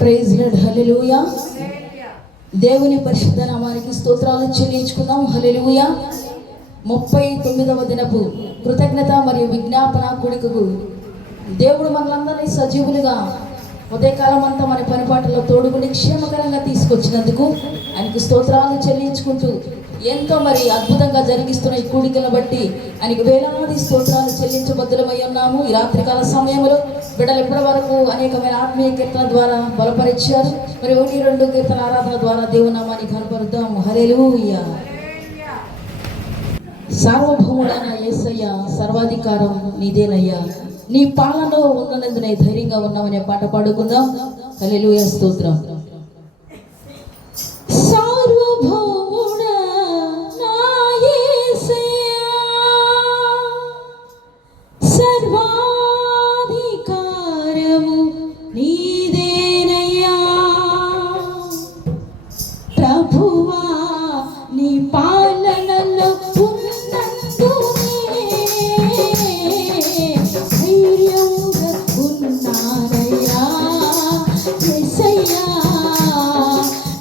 Praise lord. హల్లెలూయా. దేవుని పరిశుద్ధ నామానికి స్తోత్రాలు చెల్లించుకుందాం. హల్లెలూయా. 39వ దినపు కృతజ్ఞత మరియు విజ్ఞాపన కూడికకు దేవుడు మనలందరినీ సజీవులుగా ఉదయకాలం అంతా మన పనిపాటల్లో తోడుకుని క్షేమకరంగా తీసుకొచ్చినందుకు ఆయనకు స్తోత్రాలు చెల్లించుకుంటూ ఎంతో అద్భుతంగా జరిగిస్తున్న ఈ కూడికలను బట్టి ఆయనకు వేలాది స్తోత్రాలు చెల్లించబద్దులమై ఉన్నాము. ఈ రాత్రికాల సమయంలో బిడ్డలు ఇప్పటి వరకు అనేకమైన ఆత్మీయ కీర్తన ద్వారా బలపరిచారు. 1-2 కీర్తన ఆరాధన ద్వారా దేవుని నామాన్ని కనపరుద్దాం. హల్లెలూయా. సార్వభౌముడైన యేసయ్య, సర్వాధికారం నీదేనయ్యా, నీ పాలనలో ఉన్నందునే ధైర్యంగా ఉన్నామనే పాట పాడుకుందాం. హల్లెలూయా. స్తోత్రం. సర్వాధికారము నీదేనయ్యా, ప్రభువా నీ పాలనలో ఉన్నందునే ధైర్యంగా ఉన్నానయ్యా. యేసయ్యా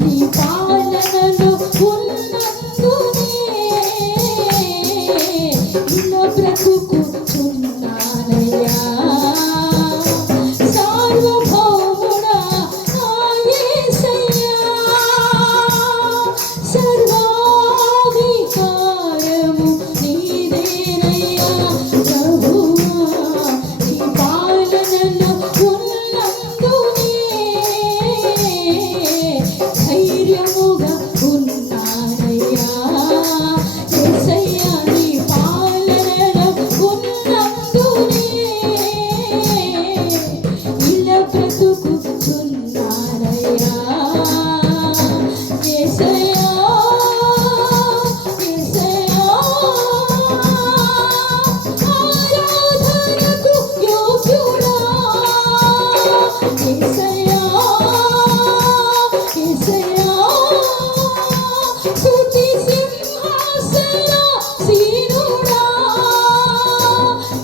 నీ పాలనలో ఉన్నందునే నిన్ను బ్రతుకుచున్నానయ్యా. సార్వభౌముడా నా యేసయ్యా, సర్వాధికారము నీదేనయ్యా, ప్రభువా నీ పాలనలో ఉన్నందునే ధైర్యముగా ఉన్నానయ్యా. యేసయ్యా నీ పాలనలో ఉన్నందునే ఇలా బ్రతుకుచున్నానయ్యా. యేసయ్యా యేసయ్యా ఆరాధనకు యోగ్యుడా. యేసయ్యా యేసయ్యా స్తుతి సింహాసనాసీనుడా.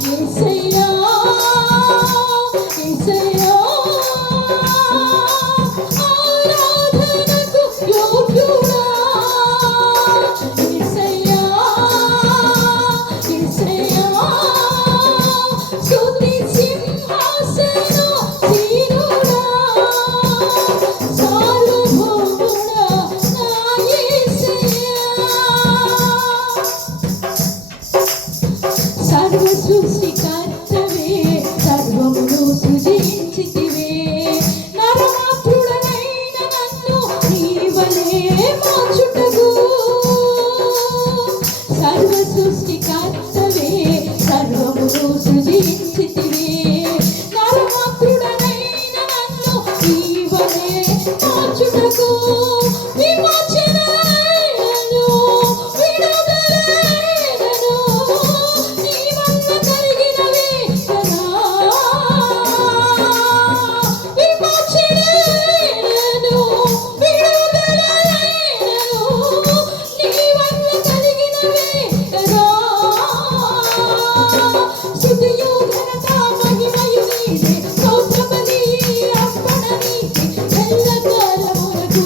యేసయ్యా యేసయ్యా ఆరాధనకు యోగ్యుడా. యేసయ్యా యేసయ్యా స్తుతి సింహాసనాసీనుడా. సార్వభౌముడా నా యేసయ్యా, సర్వ సృష్టికర్తవే, సర్వమును సృజించితివే. నరమాతృడనైన నన్ను నీవలే మార్చుటకు. సర్వ సృష్టికర్తవే, సర్వమును సృజించితివే. నరమాతృడనైన నన్ను నీవలే మార్చుటకు. విమోచనైనను విడుదలైనను నీ వల్ల కలిగినవే కదా. విమోచనైనను విడుదలైనను నీ వల్ల కలిగినవే కదా. స్తుతియు ఘనత మహిమయు నీవే, స్తోత్రబలి అర్పణ నీకే ఎల్లకాలమునకు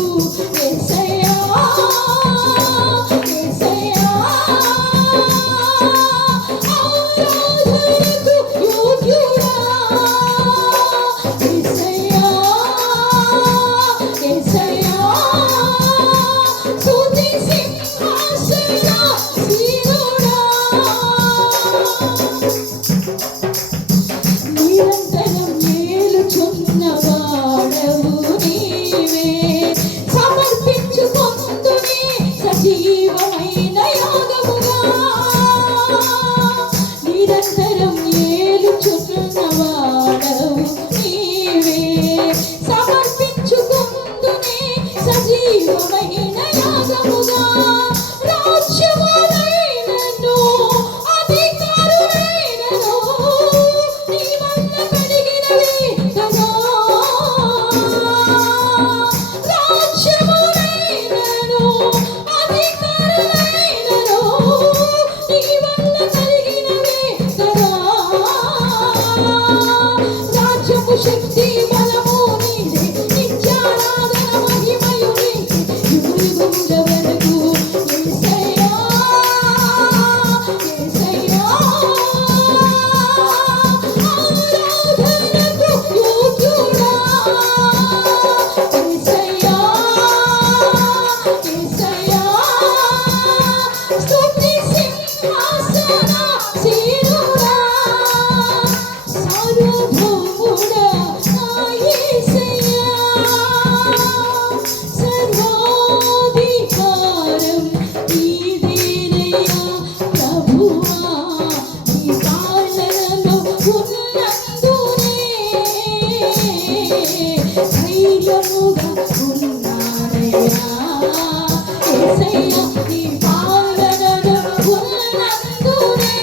యేసయ్యా నీ పాలనలో ఉన్నందునే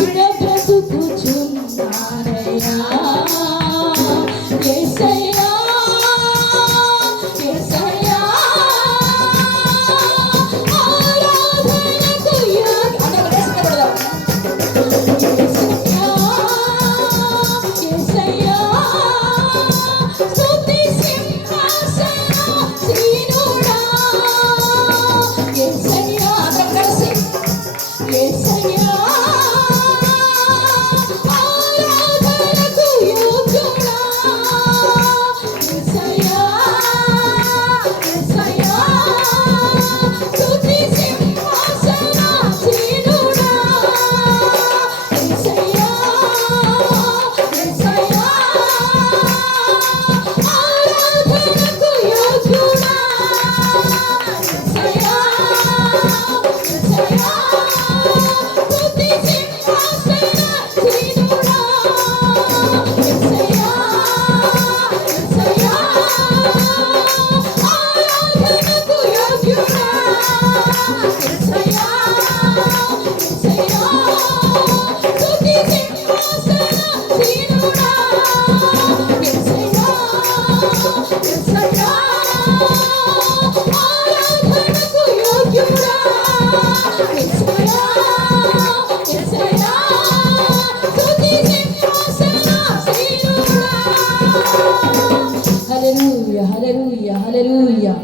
ఇడ బ్రతుకుచున్నానయ్యా యేసయ్యా యేసయ్యా ఆరాధనకు యేసయ్యా స్తుతి సింహాసనాసీనుడా యేసయ్యా అందరం కలిసి యేసయ్యా ఆరాధనకు యోగ్యుడా యేసయ్యా యేసయ్యా స్తుతి సింహాసనాసీనుడా యేసయ్యా యేసయ్యా ఆరాధనకు యోగ్యుడా యేసయ్యా యేసయ్యా స్తుతి సింహాసనాసీనుడా యేసయ్యా యేసయ్యా ఆరాధనకు యోగ్యుడా యేసయ్యా యేసయ్యా స్తుతి సింహాసనాసీనుడా యేసయ్యా యేసయ్యా ఆరాధనకు యోగ్యుడా యేసయ్యా యేసయ్యా స్తుతి సింహాసనాసీనుడా హల్లెలూయా హల్లెలూయా హల్లెలూయా.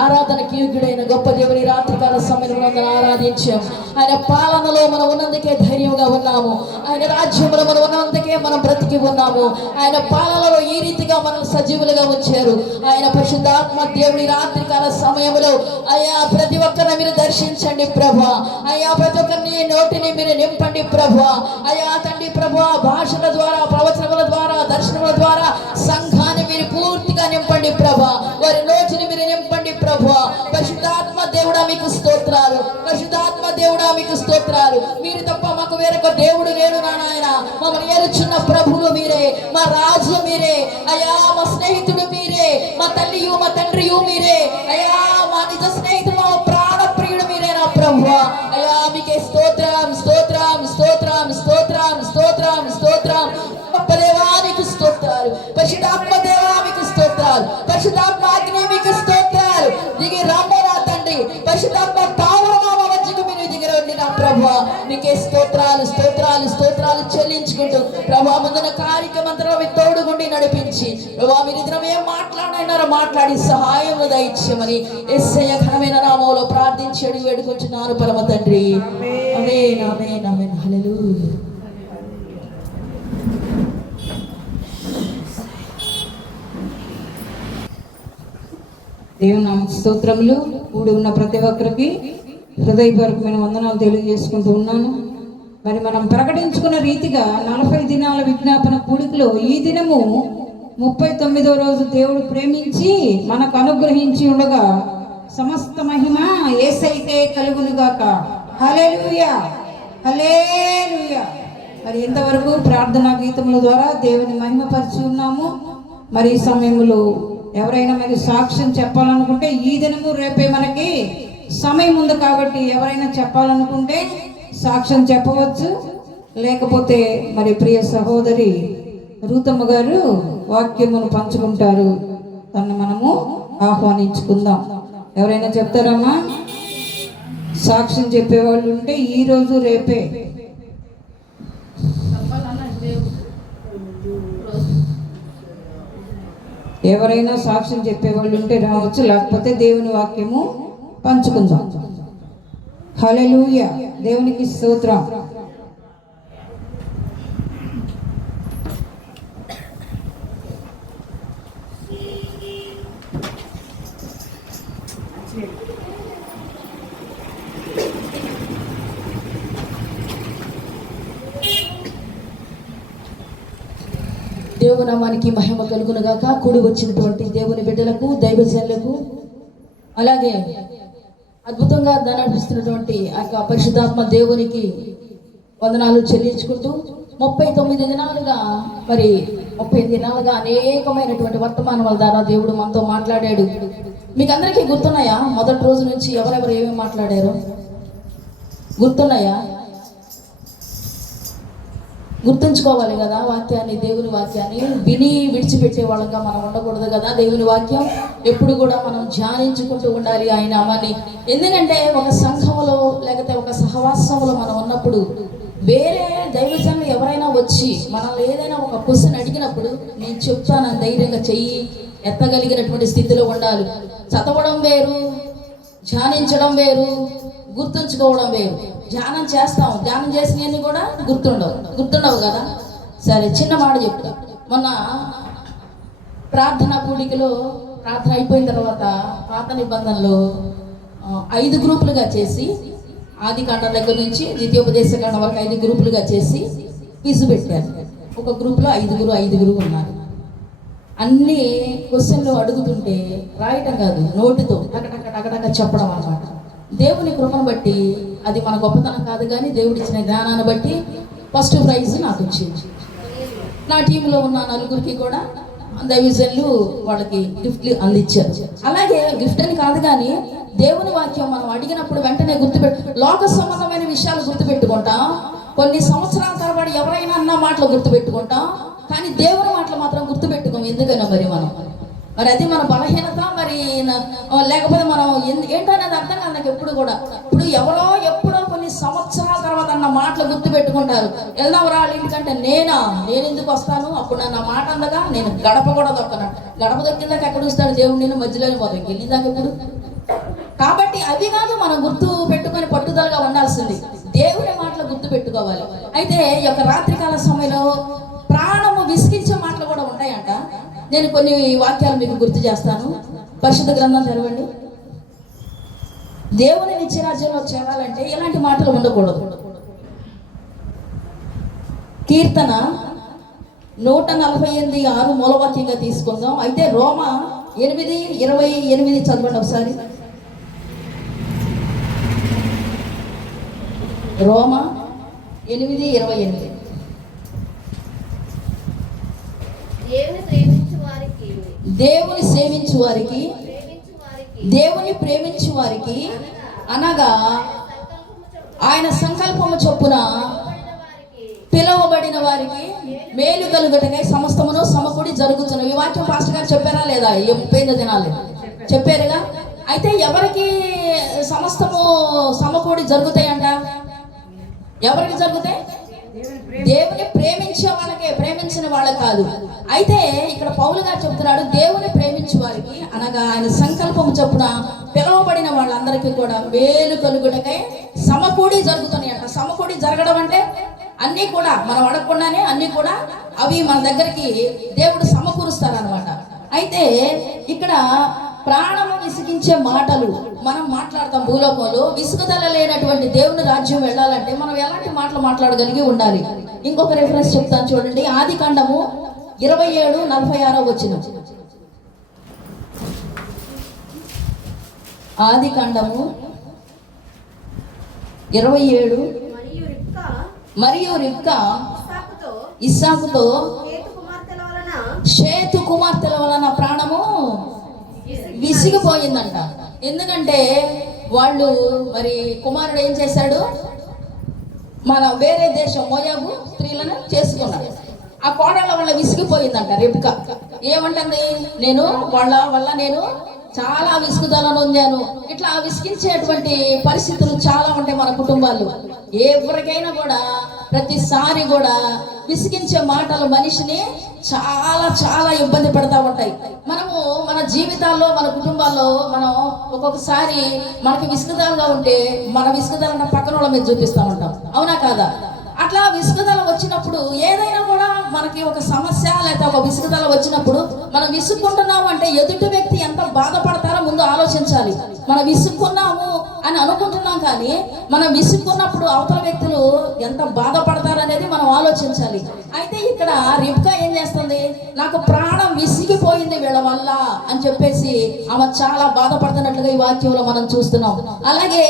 ఆరాధనకి యోగ్యుడైన గొప్ప దేవుని రాత్రికాల సమయంలో మనం ఆరాధించాం. ఆయన పాలనలో మనం ఉన్నందుకే ధైర్యంగా ఉన్నాము. ఆయన రాజ్యంలో మనం ఉన్నందుకే మనం బ్రతికి ఉన్నాము. ఆయన పాలనలో ఈ రీతిగా మనం సజీవులుగా ఉంచారు. ఆయన పరిశుద్ధాత్మ దేవుని రాత్రికాల సమయంలో అయ్యా ప్రతి ఒక్కరిని మీరు దర్శించండి ప్రభా. అయ్యా ప్రతి ఒక్కరిని నోటిని మీరు నింపండి ప్రభా. అయ్యా తండ్రి ప్రభా భాషల ద్వారా ప్రవచనముల ద్వారా దర్శనముల ద్వారా సంఘాన్ని మీరు పూర్తిగా నింపండి ప్రభా. వారి నోటిని మీరు నింపండి ప్రభా. పరిశుద్ధాత్మ దేవుడా మీకు స్తోత్రాలు. పరిశుద్ధాత్మ దేవుడా మీకు స్తోత్రాలు. మీరు తప్ప మాకు వేరొక దేవుడు లేడు నాయన. మమ్మల్ని ఏలుచున్న ప్రభులు మీరే, మా రాజు మీరే అయ్యా, మా స్నేహితుడు మీరే, మా తల్లియు మా తండ్రియు మీరే అయ్యా, మా నిజ స్నేహితుడు మా ప్రాణ ప్రియుడు మీరే నా ప్రభువా. అయ్యా మీకే స్తోత్రం స్తోత్రం స్తోత్రం స్తోత్రం స్తోత్రం స్తోత్రం. గొప్ప దేవా మీకు స్తోత్రాలు. పరిశుద్ధాత్మ దేవా మీకు స్తోత్రాలు. పరిశుద్ధాత్మ అగ్ని మీకు స్తోత్రాలు. దిగి రామోరా తండ్రి. పరిశుద్ధాత్మ పావనమా మా మధ్యకు మీరు దిగిరండి నా ప్రభువా. మీకే స్తోత్రాలు స్తోత్రాలు స్తోత్రాలు చెల్లించుకుంటూ ప్రభా ముందున కార్యక్రమంలో మీ తోడుగుండి నడిపించి ప్రభా మీరు దినం ఏం మాట్లాడినారో మాట్లాడి సహాయం దయచేయమని యేసయ్య ఘనమైన నామములో ప్రార్థించి అడిగి వేడుకొంచున్నాను పరమ తండ్రి. ఆమేన్ ఆమేన్ ఆమేన్. హల్లెలూయా. దేవుని నామకు స్తోత్రములు. కూడి ఉన్న ప్రతి ఒక్కరికి హృదయపూర్వకమైన వందనాలు తెలియజేసుకుంటూ ఉన్నాను. మరి మనం ప్రకటించుకున్న రీతిగా 40 దినాల విజ్ఞాపన కూడికలో ఈ దినము 39వ రోజు దేవుడు ప్రేమించి మనకు అనుగ్రహించి ఉండగా సమస్త మహిమ యేసయ్యకే కలుగునుగాక. హల్లెలూయా హల్లెలూయా. మరి ఇంతవరకు ప్రార్థనా గీతముల ద్వారా దేవుని మహిమపరిచి ఉన్నాము. మరి ఈ సమయంలో ఎవరైనా మరి సాక్ష్యం చెప్పాలనుకుంటే ఈ దినము రేపే మనకి సమయం ఉంది కాబట్టి ఎవరైనా చెప్పాలనుకుంటే సాక్ష్యం చెప్పవచ్చు. లేకపోతే మరి ప్రియ సహోదరి రూతమ్మ గారు వాక్యమును పంచుకుంటారు. తను మనము ఆహ్వానించుకుందాం. ఎవరైనా చెప్తారమ్మా? సాక్ష్యం చెప్పేవాళ్ళు ఉంటే ఈ రోజు రేపే. ఎవరైనా సాక్ష్యం చెప్పేవాళ్ళు ఉంటే రావచ్చు. లేకపోతే దేవుని వాక్యము పంచుకుందాం. హల్లెలూయా. దేవునికి స్తోత్రం. దేవునామానికి మహిమ కలుగునుగాక. కూడి వచ్చినటువంటి దేవుని బిడ్డలకు దైవజనులకు అలాగే అద్భుతంగా నడిపిస్తున్నటువంటి ఆ యొక్క పరిశుద్ధాత్మ దేవునికి వందనాలు చెల్లించుకుంటూ 39 దినాలుగా మరి 30 దినాలుగా అనేకమైనటువంటి వర్తమానాల ద్వారా దేవుడు మనతో మాట్లాడాడు. మీకు అందరికీ గుర్తున్నాయా? మొదటి రోజు నుంచి ఎవరెవరు ఏమేమి మాట్లాడారో గుర్తున్నాయా? గుర్తుంచుకోవాలి కదా వాక్యాన్ని, దేవుని వాక్యాన్ని విని విడిచిపెట్టే వాళ్ళంగా మనం ఉండకూడదు కదా. దేవుని వాక్యం ఎప్పుడు కూడా మనం ధ్యానించుకుంటూ ఉండాలి ఆయన నామాన్ని. ఎందుకంటే ఒక సంఘంలో లేకపోతే ఒక సహవాసంలో మనం ఉన్నప్పుడు వేరే దైవజనులు ఎవరైనా వచ్చి మనల్ని ఏదైనా ఒక క్వశ్చన్ అడిగినప్పుడు నేను చెప్తాను ధైర్యంగా చెయ్యి ఎత్తగలిగినటువంటి స్థితిలో ఉండాలి. చదవడం వేరు, ధ్యానించడం వేరు, గుర్తుంచుకోవడం వేరు. ధ్యానం చేస్తాం, ధ్యానం చేసినవన్నీ కూడా గుర్తుండవు కదా. సరే, చిన్న మాట చెప్తా. మొన్న ప్రార్థన కూడికలో ప్రార్థన అయిపోయిన తర్వాత పాత నిబంధనలో 5 గ్రూపులుగా చేసి, ఆది కాండం దగ్గర నుంచి ద్వితీయోపదేశ కాండం వరకు 5 గ్రూపులుగా చేసి క్విజ్ పెట్టారు. ఒక గ్రూప్లో 5 ఉన్నారు. అన్ని క్వశ్చన్లు అడుగుతుంటే రాయటం కాదు, నోటితో టకటక చెప్పడం అన్నమాట. దేవుని కృపను బట్టి అది మన గొప్పతనం కాదు, కానీ దేవుడు ఇచ్చిన జ్ఞానాన్ని బట్టి ఫస్ట్ ప్రైజ్ నాకు వచ్చింది. నా టీంలో ఉన్న 4గురికి కూడా దైవజనులు వాళ్ళకి గిఫ్ట్లు అందించారు. అలాగే గిఫ్ట్ అని కాదు, కానీ దేవుని వాక్యం మనం అడిగినప్పుడు వెంటనే లోక సంబంధమైన విషయాలు గుర్తుపెట్టుకుంటాం. కొన్ని సంవత్సరాల తరబడి ఎవరైనా అన్న మాటలు గుర్తుపెట్టుకుంటాం, కానీ దేవుని మాటలు మాత్రం గుర్తుపెట్టుకోం. ఎందుకైనా మరి అది మన బలహీనత, మరి లేకపోతే మనం ఏంటనేది అర్థం కాదు నాకు ఎప్పుడు కూడా. ఇప్పుడు ఎప్పుడో కొన్ని సంవత్సరాల తర్వాత అన్న మాటలు గుర్తు పెట్టుకుంటారు. వెళ్దాం రా ఇంటికంటే నేను ఎందుకు వస్తాను, అప్పుడు నా మాట అందగా నేను గడప కూడా దొక్కను. గడప దొక్కిందాక ఎక్కడ చూస్తాడు దేవుడు, నేను మధ్యలోనే పోతాను వెళ్ళిందాక ఎప్పుడు. కాబట్టి అవి కాదు మనం గుర్తు పెట్టుకొని పట్టుదలగా ఉండాల్సింది, దేవుని మాటలు గుర్తు పెట్టుకోవాలి. అయితే ఈ యొక్క రాత్రికాల సమయంలో ప్రాణము విసిగించే మాటలు కూడా ఉంటాయంట. నేను కొన్ని వాక్యాలు మీకు గుర్తు చేస్తాను. పరిశుద్ధ గ్రంథం తెరవండి. దేవుని నిత్యరాజ్యంలో చేరాలంటే ఎలాంటి మాటలు ఉండకూడదు. కీర్తన 148:6 మూలవాక్యంగా తీసుకుందాం. అయితే రోమా 8:28 చదవండి ఒకసారి. రోమా 8:28. దేవుని సేవించు వారికి, దేవుని ప్రేమించు వారికి అనగా ఆయన సంకల్పము చొప్పున పిలువబడిన వారికి మేలు కలుగుటకై సమస్తమును సమకూడి జరుగుతున్నవి. ఈ వాక్యం పాస్టర్ గారు చెప్పారా లేదా? 30 దినాలు చెప్పారుగా. అయితే ఎవరికి సమస్తము సమకూడి జరుగుతాయంట? ఎవరికి జరుగుతాయి? దేవుని ప్రేమించే వాళ్ళకే, ప్రేమించిన వాళ్ళకి కాదు. అయితే ఇక్కడ పౌలు గారు చెప్తున్నాడు, దేవుని ప్రేమించే వారికి అనగా ఆయన సంకల్పం చొప్పున పిలువబడిన వాళ్ళందరికీ కూడా మేలు కలుగుటకై సమకూడి జరుగుతున్నాయి అంట. సమకూడి జరగడం అంటే అన్నీ కూడా మనం అడగకుండానే అన్నీ కూడా అవి మన దగ్గరికి దేవుడు సమకూరుస్తారనమాట. అయితే ఇక్కడ ప్రాణము విసిగించే మాటలు మనం మాట్లాడతాం. భూలోకంలో విసుగుదల లేనటువంటి దేవుని రాజ్యం వెళ్ళాలంటే మనం ఎలాంటి మాటలు మాట్లాడగలిగి ఉండాలి. ఇంకొక రెఫరెన్స్ చెప్తాను చూడండి. ఆది కాండము 27:46 వచనం. ఆది కాండము 27. మరియు రిబ్కా ఇస్సాకుతో షేతు కుమార్తెల వలన ప్రాణము విసిగిపోయిందంట. ఎందుకంటే వాళ్ళు మరి కుమారుడు ఏం చేశాడు, మన వేరే దేశం మోయాబు స్త్రీలను చేసుకున్నాడు. ఆ కోడళ్ళ వల్ల విసిగిపోయిందంట రిబ్కా. ఏమంటుంది, నేను వాళ్ళ వల్ల నేను చాలా విసుగుదలను పొందాను. ఇట్లా విసిగించేటువంటి పరిస్థితులు చాలా ఉంటాయి మన కుటుంబాల్లో. ఎవరికైనా కూడా ప్రతిసారి కూడా విసిగించే మాటలు మనిషిని చాలా చాలా ఇబ్బంది పెడతా ఉంటాయి. మనము మన జీవితాల్లో, మన కుటుంబాల్లో మనం ఒక్కొక్కసారి మనకి విసుగుదలగా ఉంటే మన విసుగుదలను పక్కన వాళ్ళ మీద చూపిస్తూ ఉంటాం. అవునా కాదా? అట్లా విసుగుదల వచ్చినప్పుడు ఏదైనా కూడా మనకి ఒక సమస్య లేదా ఒక విసుగుదల వచ్చినప్పుడు మనం విసుక్కుంటున్నాము అంటే ఎదుటి వ్యక్తి ఎంత బాధపడతారో ముందు ఆలోచించాలి. మనం విసుక్కున్నాము అని అనుకుంటున్నాం, కానీ మనం విసుక్కున్నప్పుడు అవతల వ్యక్తులు ఎంత బాధపడతారనేది మనం ఆలోచించాలి. అయితే ఇక్కడ రిబ్కా ఏం చేస్తుంది, నాకు ప్రాణం విసిగిపోయింది వీళ్ళ వల్ల అని చెప్పేసి ఆమె చాలా బాధపడుతున్నట్లుగా ఈ వాక్యంలో మనం చూస్తున్నాం. అలాగే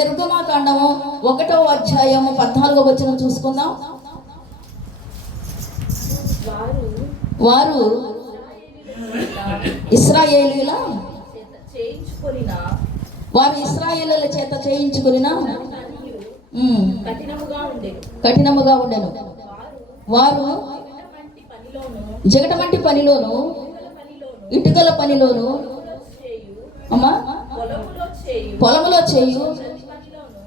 నిర్గమాకాండము 1వ అధ్యాయము 14వ వచనం చూసుకుందాం. వారు ఇశ్రాయేలీయుల చేయించుకొనిన వారు ఇశ్రాయేలీయుల చేత చేయించుకునిన కఠినముగా ఉండేది. కఠినముగా ఉండెను. వారు జగటమంటి పనిలోను ఇటుకల పనిలోను అమ్మా పొలములో చేయు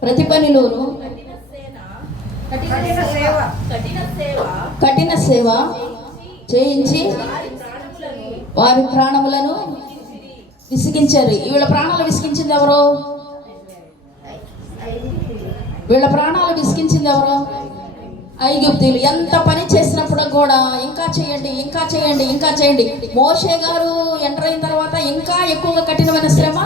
ప్రతి పనిలోను కఠిన సేవ చేయించి వారి ప్రాణములను విసిగించారు. వీళ్ళ ప్రాణాలు విసిగించింది ఎవరు? వీళ్ళ ప్రాణాలు విసిగించింది ఎవరు? ఐగుప్తీయులు. ఎంత పని చేసినప్పుడు కూడా ఇంకా చేయండి, ఇంకా చేయండి, ఇంకా చేయండి. మోషే గారు ఎంటర్ అయిన తర్వాత ఇంకా ఎక్కువగా కఠినమైన శ్రమ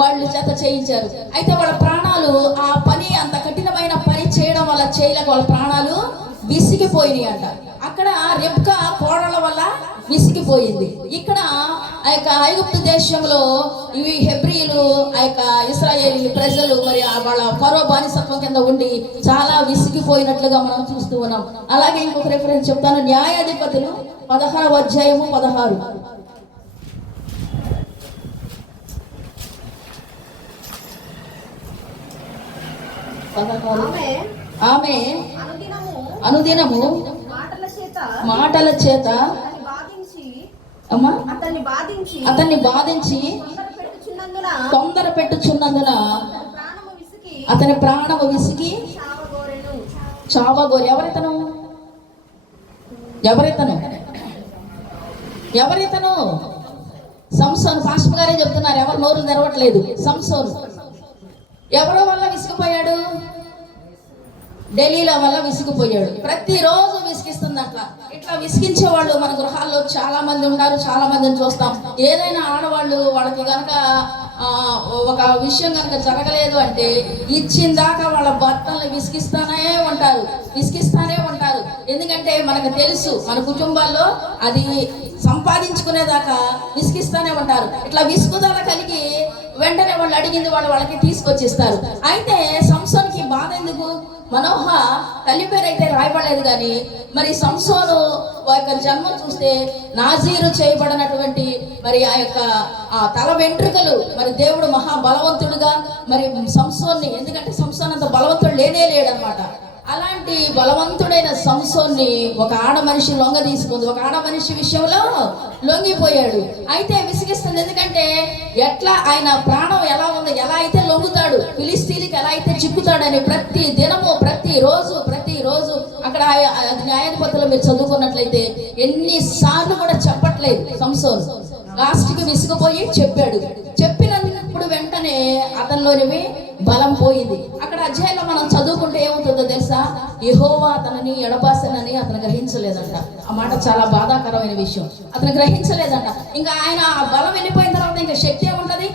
వాళ్ళు చేత చేయించారు. అయితే వాళ్ళ ప్రాణాలు ఆ పని, అంత కఠినమైన పని చేయడం వల్ల చేయలేక వాళ్ళ ప్రాణాలు విసిగిపోయినాయి అంట. అక్కడ రెబ్కా కోడళ్ళ వల్ల విసిగిపోయింది. ఇక్కడ ఆ యొక్క ఐగుప్తు దేశంలో ఇవి హెబ్రీయులు, ఆ యొక్క ఇశ్రాయేలీ ప్రజలు మరి వాళ్ళ ఫరో బానిసత్వం కింద ఉండి చాలా విసిగిపోయినట్లుగా మనం చూస్తూ ఉన్నాం. అలాగే ఇంకొక రెఫరెన్స్ చెప్తాను. న్యాయాధిపతులు 16వ అధ్యాయము 16. ఆమె అనుదినము మాటల చేత అతన్ని బాధించి తొందర పెట్టుచున్నందున అతని ప్రాణము విసిగి చావగోరు. ఎవరితను సంసోను. పాస్టర్ గారే చెప్తున్నారు, ఎవరు నోరు తెరవట్లేదు. సంసోను ఎవరో వల్ల విసిగిపోయాడు? ఢిల్లీలో వల్ల విసిగిపోయాడు. ప్రతిరోజు విసిగిస్తుంది అట్లా. ఇట్లా విసిగించే వాళ్ళు మన గృహాల్లో చాలా మంది ఉంటారు, చాలా మందిని చూస్తాం. ఏదైనా ఆడవాళ్ళు వాళ్ళకి కనుక ఒక విషయం కనుక జరగలేదు అంటే ఇచ్చిందాకా వాళ్ళ భర్తల్ని విసిగిస్తానే ఉంటారు. ఎందుకంటే మనకు తెలుసు మన కుటుంబాల్లో అది సంపాదించుకునేదాకా విసిగిస్తానే ఉంటారు. ఇట్లా విసుగుదల కలిగి వెంటనే వాళ్ళు అడిగింది వాళ్ళకి తీసుకొచ్చిస్తారు. అయితే సంసోనుకి బాధ ఎందుకు? మనోహ తల్లి పేరు అయితే రాయబడలేదు, కానీ మరి సంసోను యొక్క జన్మం చూస్తే నాజీరు చేయబడినటువంటి మరి ఆ యొక్క తల వెంట్రుకలు, మరి దేవుడు మహాబలవంతుడుగా మరి సంసోన్ని, ఎందుకంటే సంసోన్ అంత బలవంతుడు లేడనమాట. అలాంటి బలవంతుడైన సంసోన్ని ఒక ఆడ మనిషి లొంగ తీసుకుంది. ఒక ఆడ మనిషి విషయంలో లొంగిపోయాడు. అయితే విసిగిస్తుంది. ఎందుకంటే ఎట్లా ఆయన ప్రాణం ఎలా ఉందో, ఎలా అయితే లొంగుతాడు, ఫిలిస్తీన్కి ఎలా అయితే చిక్కుతాడని ప్రతి దినము ప్రతిరోజు అక్కడ న్యాయాధిపతులు మీరు చదువుకున్నట్లయితే ఎన్నిసార్లు కూడా చెప్పట్లేదు సంసోన్. లాస్ట్కి విసిగిపోయి చెప్పినప్పుడు వెంటనే అతనిలోనివి బలం పోయింది. అక్కడ అధ్యాయంలో మనం చదువుకుంటే ఏమవుతుందో తెలుసా? యెహోవా అతనిని ఎడబాసనని అతను గ్రహించలేదంట. ఆ మాట చాలా బాధాకరమైన విషయం. అతను గ్రహించలేదంట. ఇంకా ఆయన ఆ బలం వెళ్ళిపోయిన తర్వాత ఇంకా శక్తి ఏముంటది?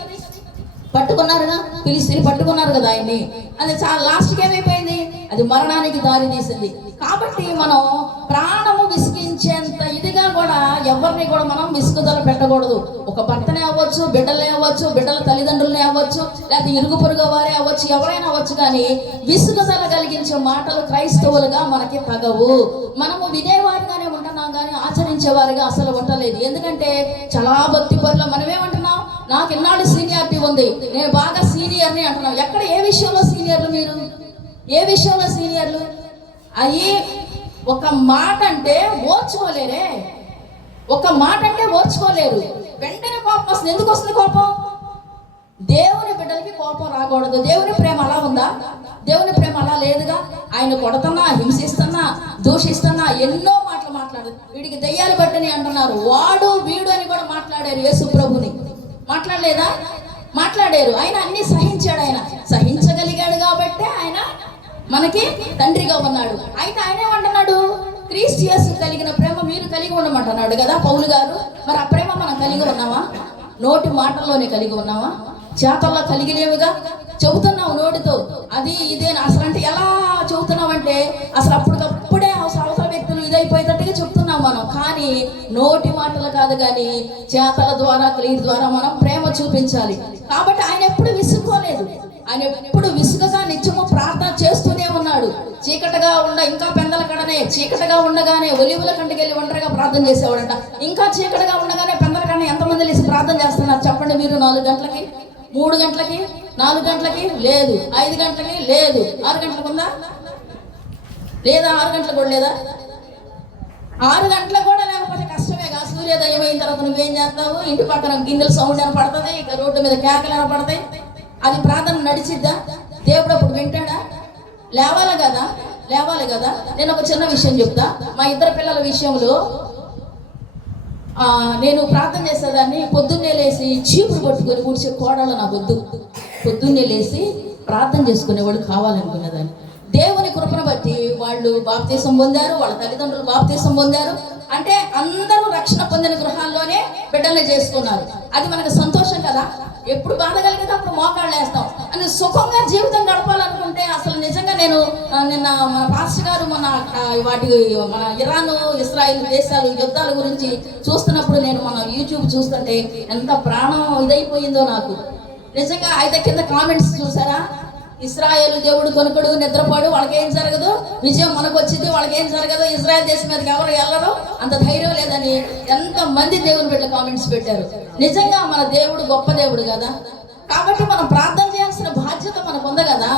పట్టుకున్నారుగా, ఫిలిస్తీయులు పట్టుకున్నారు కదా ఆయన్ని. అది చాలా లాస్ట్కి ఏమైపోయింది? అది మరణానికి దారి తీసింది. కాబట్టి మనం ప్రాణము విసిగించేంత ఇదిగా కూడా ఎవరిని కూడా మనం విసుగుదల పెట్టకూడదు. ఒక భర్తనే అవ్వచ్చు, బిడ్డలే అవ్వచ్చు, బిడ్డల తల్లిదండ్రులనే అవ్వచ్చు, లేదా ఇరుగు పొరుగు వారే అవ్వచ్చు, ఎవరైనా అవ్వచ్చు. కానీ విసుగుదల కలిగించే మాటలు క్రైస్తవులుగా మనకి తగవు. మనము వినేవారిగానే ఉంటున్నాం, కానీ ఆచరించేవారిగా అసలు ఉండలేదు. ఎందుకంటే చాలా భక్తి పనులు మనమేమంటున్నాం? నాకు ఇన్నాళ్ళు సీనియారిటీ ఉంది, నేను బాగా సీనియర్ని అంటున్నాం. ఎక్కడ, ఏ విషయంలో సీనియర్లు మీరు? ఏ విషయంలో సీనియర్లు? అది ఒక మాట అంటే ఓర్చుకోలేరే. వెంటనే కోపం వస్తుంది. ఎందుకు వస్తుంది కోపం? దేవుని బిడ్డలకి కోపం రాకూడదు. దేవుని ప్రేమ అలా ఉందా? దేవుని ప్రేమ అలా లేదుగా. ఆయన కొడుతున్నా, హింసిస్తున్నా, దూషిస్తున్నా ఎన్నో మాటలు మాట్లాడారు. వీడికి దెయ్యాలు పట్టని అంటున్నారు, వాడు వీడు అని కూడా మాట్లాడారు. యేసు ప్రభుని మాట్లాడారు. ఆయన అన్ని సహించాడు. ఆయన సహించగలిగాడు కాబట్టి ఆయన మనకి తండ్రిగా ఉన్నాడు. అయితే ఆయన ఏమంటున్నాడు? క్రీస్తు యేసు కలిగిన ప్రేమ మీరు కలిగి ఉండమంటున్నాడు కదా పౌలు గారు. మరి ఆ ప్రేమ మనం కలిగి ఉన్నామా? నోటి మాటల్లోనే కలిగి ఉన్నామా? చేతల్లో కలిగి లేవుగా. చెబుతున్నావు నోటితో అది ఇదే. అసలు అంటే ఎలా చెబుతున్నామంటే అసలు అప్పటికప్పుడే అవసర వ్యక్తులు ఇదైపోయేటట్టుగా చెప్తున్నాం మనం. కానీ నోటి మాటలు కాదు, కానీ చేతల ద్వారా, క్రియ ద్వారా మనం ప్రేమ చూపించాలి. కాబట్టి ఆయన ఎప్పుడు విసుక్కోలేదు. ఆయన ఎప్పుడు విసుగగా నిత్యము ప్రార్థన చేస్తూనే ఉన్నాడు. చీకటిగా ఇంకా పెందల కడనే చీకటిగా ఉండగానే ఒలివుల కంటికి వెళ్ళి ఒంటరిగా ప్రార్థన చేసేవాడంట. ఇంకా చీకటిగా ఉండగానే పెందల కడనే ఎంతమంది లేచి ప్రార్థన చేస్తున్నారు చెప్పండి మీరు? 4 గంటలకి, 3 గంటలకి, 4 గంటలకి లేదు, 5 గంటలకి లేదు, 6 గంటలకు ఉందా లేదా? 6 గంటలకు కూడా లేదా? 6 గంటలకు కూడా లేకపోతే కష్టమేగా. సూర్యోదయం అయిన తర్వాత నువ్వేం చేస్తావు? ఇంటి పక్కన గిన్నెల సౌండ్ అని పడుతుంది, ఇక రోడ్డు మీద కేకలు అని పడతాయి. అది ప్రార్థన నడిచిద్దా? దేవుడు అప్పుడు వింటాడా? లేవాలి కదా, లేవాలి కదా. నేను ఒక చిన్న విషయం చెప్తా. మా 2 పిల్లల విషయంలో నేను ప్రార్థన చేసేదాన్ని. పొద్దున్నే లేసి చీపురు పట్టుకొని కూర్చే కోడలు నాకు వద్దు. పొద్దున్నే లేసి ప్రార్థన చేసుకునేవాడు కావాలనుకునేదాన్ని. దేవుని కృపను బట్టి వాళ్ళు బాప్తీసం పొందారు, వాళ్ళ తల్లిదండ్రులు బాప్తీసం పొందారు. అంటే అందరూ రక్షణ పొందిన గృహాల్లోనే బిడ్డల్ని చేసుకున్నారు. అది మనకు సంతోషం కదా. ఎప్పుడు బాధ కలిగితే అప్పుడు మోకాళ్ళు వేస్తాం. అని సుఖంగా జీవితం గడపాలనుకుంటే అసలు నిజంగా నేను నిన్న మన పాస్టర్ గారు మన ఇరాను ఇస్రాయిల్ దేశాలు యుద్ధాల గురించి చూస్తున్నప్పుడు నేను మన యూట్యూబ్ చూస్తుంటే ఎంత ప్రాణం ఇదైపోయిందో నాకు నిజంగా. అయితే కింద కామెంట్స్ చూసారా? ఇస్రాయేలు దేవుడు కొనుకడు, నిద్రపోడు, వాళ్ళకేం జరగదు, విజయం మనకు వచ్చింది, వాళ్ళకేం జరగదు, ఇజ్రాయెల్ దేశం మీదకి ఎవరు వెళ్ళరు, అంత ధైర్యం లేదని ఎంతమంది దేవుని బిడ్డ కామెంట్స్ పెట్టారు. నిజంగా మన దేవుడు గొప్ప దేవుడు కదా. కాబట్టి మనం ప్రార్థన చేయాల్సిన బాధ్యత మనకు ఉంది కదా.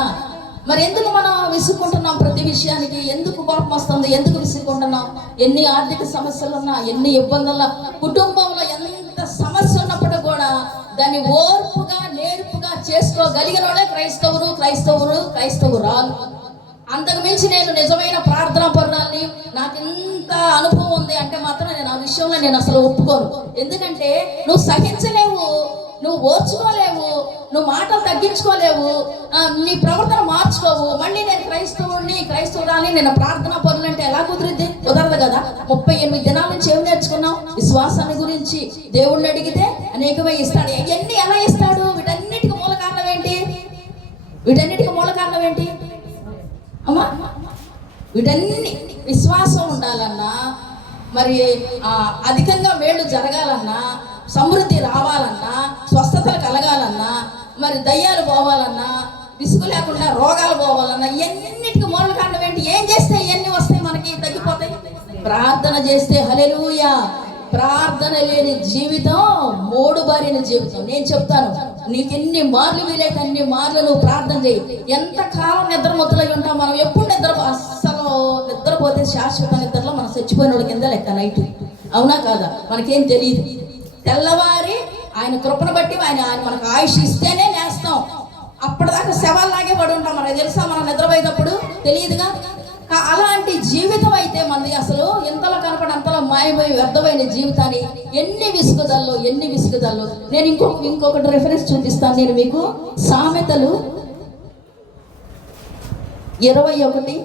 మరి ఎందుకు మనం విసుక్కుంటున్నాం? ప్రతి విషయానికి ఎందుకు కోపం వస్తుంది? ఎందుకు విసుక్కుంటున్నాం? ఎన్ని ఆర్థిక సమస్యలు ఉన్నా, ఎన్ని ఇబ్బందుల్లో, కుటుంబంలో ఎంత సమస్య ఉన్నప్పుడు కూడా దాన్ని ఓర్పుగా నేర్పుగా చేసుకోగలిగిన వాళ్ళే క్రైస్తవురాలు. అంతకు మించి నేను నిజమైన ప్రార్థనా పరురాల్ని, నాకు ఇంత అనుభవం ఉంది అంటే మాత్రం నేను ఆ విషయంలో నేను అసలు ఒప్పుకోను. ఎందుకంటే నువ్వు సహించలేవు, నువ్వు ఓర్చుకోలేవు, నువ్వు మాటలు తగ్గించుకోలేవు, నీ ప్రవర్తన మార్చుకోవు. మళ్ళీ నేను క్రైస్తవురాలి, నేను ప్రార్థనా పరులు అంటే ఎలా కుదిరిద్ది? కుదరదు కదా. 38 దినాల నుంచి ఏమి నేర్చుకున్నాం? విశ్వాసాన్ని గురించి. దేవుణ్ణి అడిగితే అనేకమే ఇస్తాడు. ఇవన్నీ ఎలా ఇస్తాడు? వీటన్నిటికీ మూల కారణం ఏంటి అమ్మా? వీటన్ని విశ్వాసం ఉండాలన్నా, మరి అధికంగా మేళ్ళు జరగాలన్నా, సమృద్ధి రావాలన్నా, స్వస్థతలు కలగాలన్నా, మరి దయ్యాలు పోవాలన్నా, విసుగు లేకుండా రోగాలు పోవాలన్నా, ఇవన్నిటికీ మూల కారణం ఏంటి? ఏం చేస్తే ఇవన్నీ వస్తాయి మనకి? తగ్గిపోతాయి. ప్రార్థన చేస్తే. హల్లెలూయా. ప్రార్థన లేని జీవితం మోడుబారిన జీవితం. నేను చెప్తాను, నీకు ఎన్ని మార్లు వీలైతే అన్ని మార్లు నువ్వు ప్రార్థన చేయి. ఎంతకాలం నిద్రమొత్తులై ఉంటాం మనం? ఎప్పుడు అస్సలు నిద్రపోతే శాశ్వత నిద్రలో మనం చచ్చిపోయిన వాళ్ళ కింద లెక్క. నైట్ అవునా కాదా? మనకేం తెలియదు. తెల్లవారి ఆయన కృపను బట్టి ఆయన మనకు ఆయుష్ ఇస్తేనే లేస్తాం. అప్పటిదాకా శవాల్లాగే పడి ఉంటాం. మనకు తెలుసా? మనం నిద్రపోయేటప్పుడు తెలియదుగా. అలాంటి జీవితం అయితే మనది అసలు ఎంతలో కనపడి అంతలో మాయమై వ్యర్థమైన జీవితాన్ని ఎన్ని విసుగుదల్లో. నేను ఇంకొకటి రెఫరెన్స్ చూపిస్తాను నేను మీకు. సామెతలు 21:19.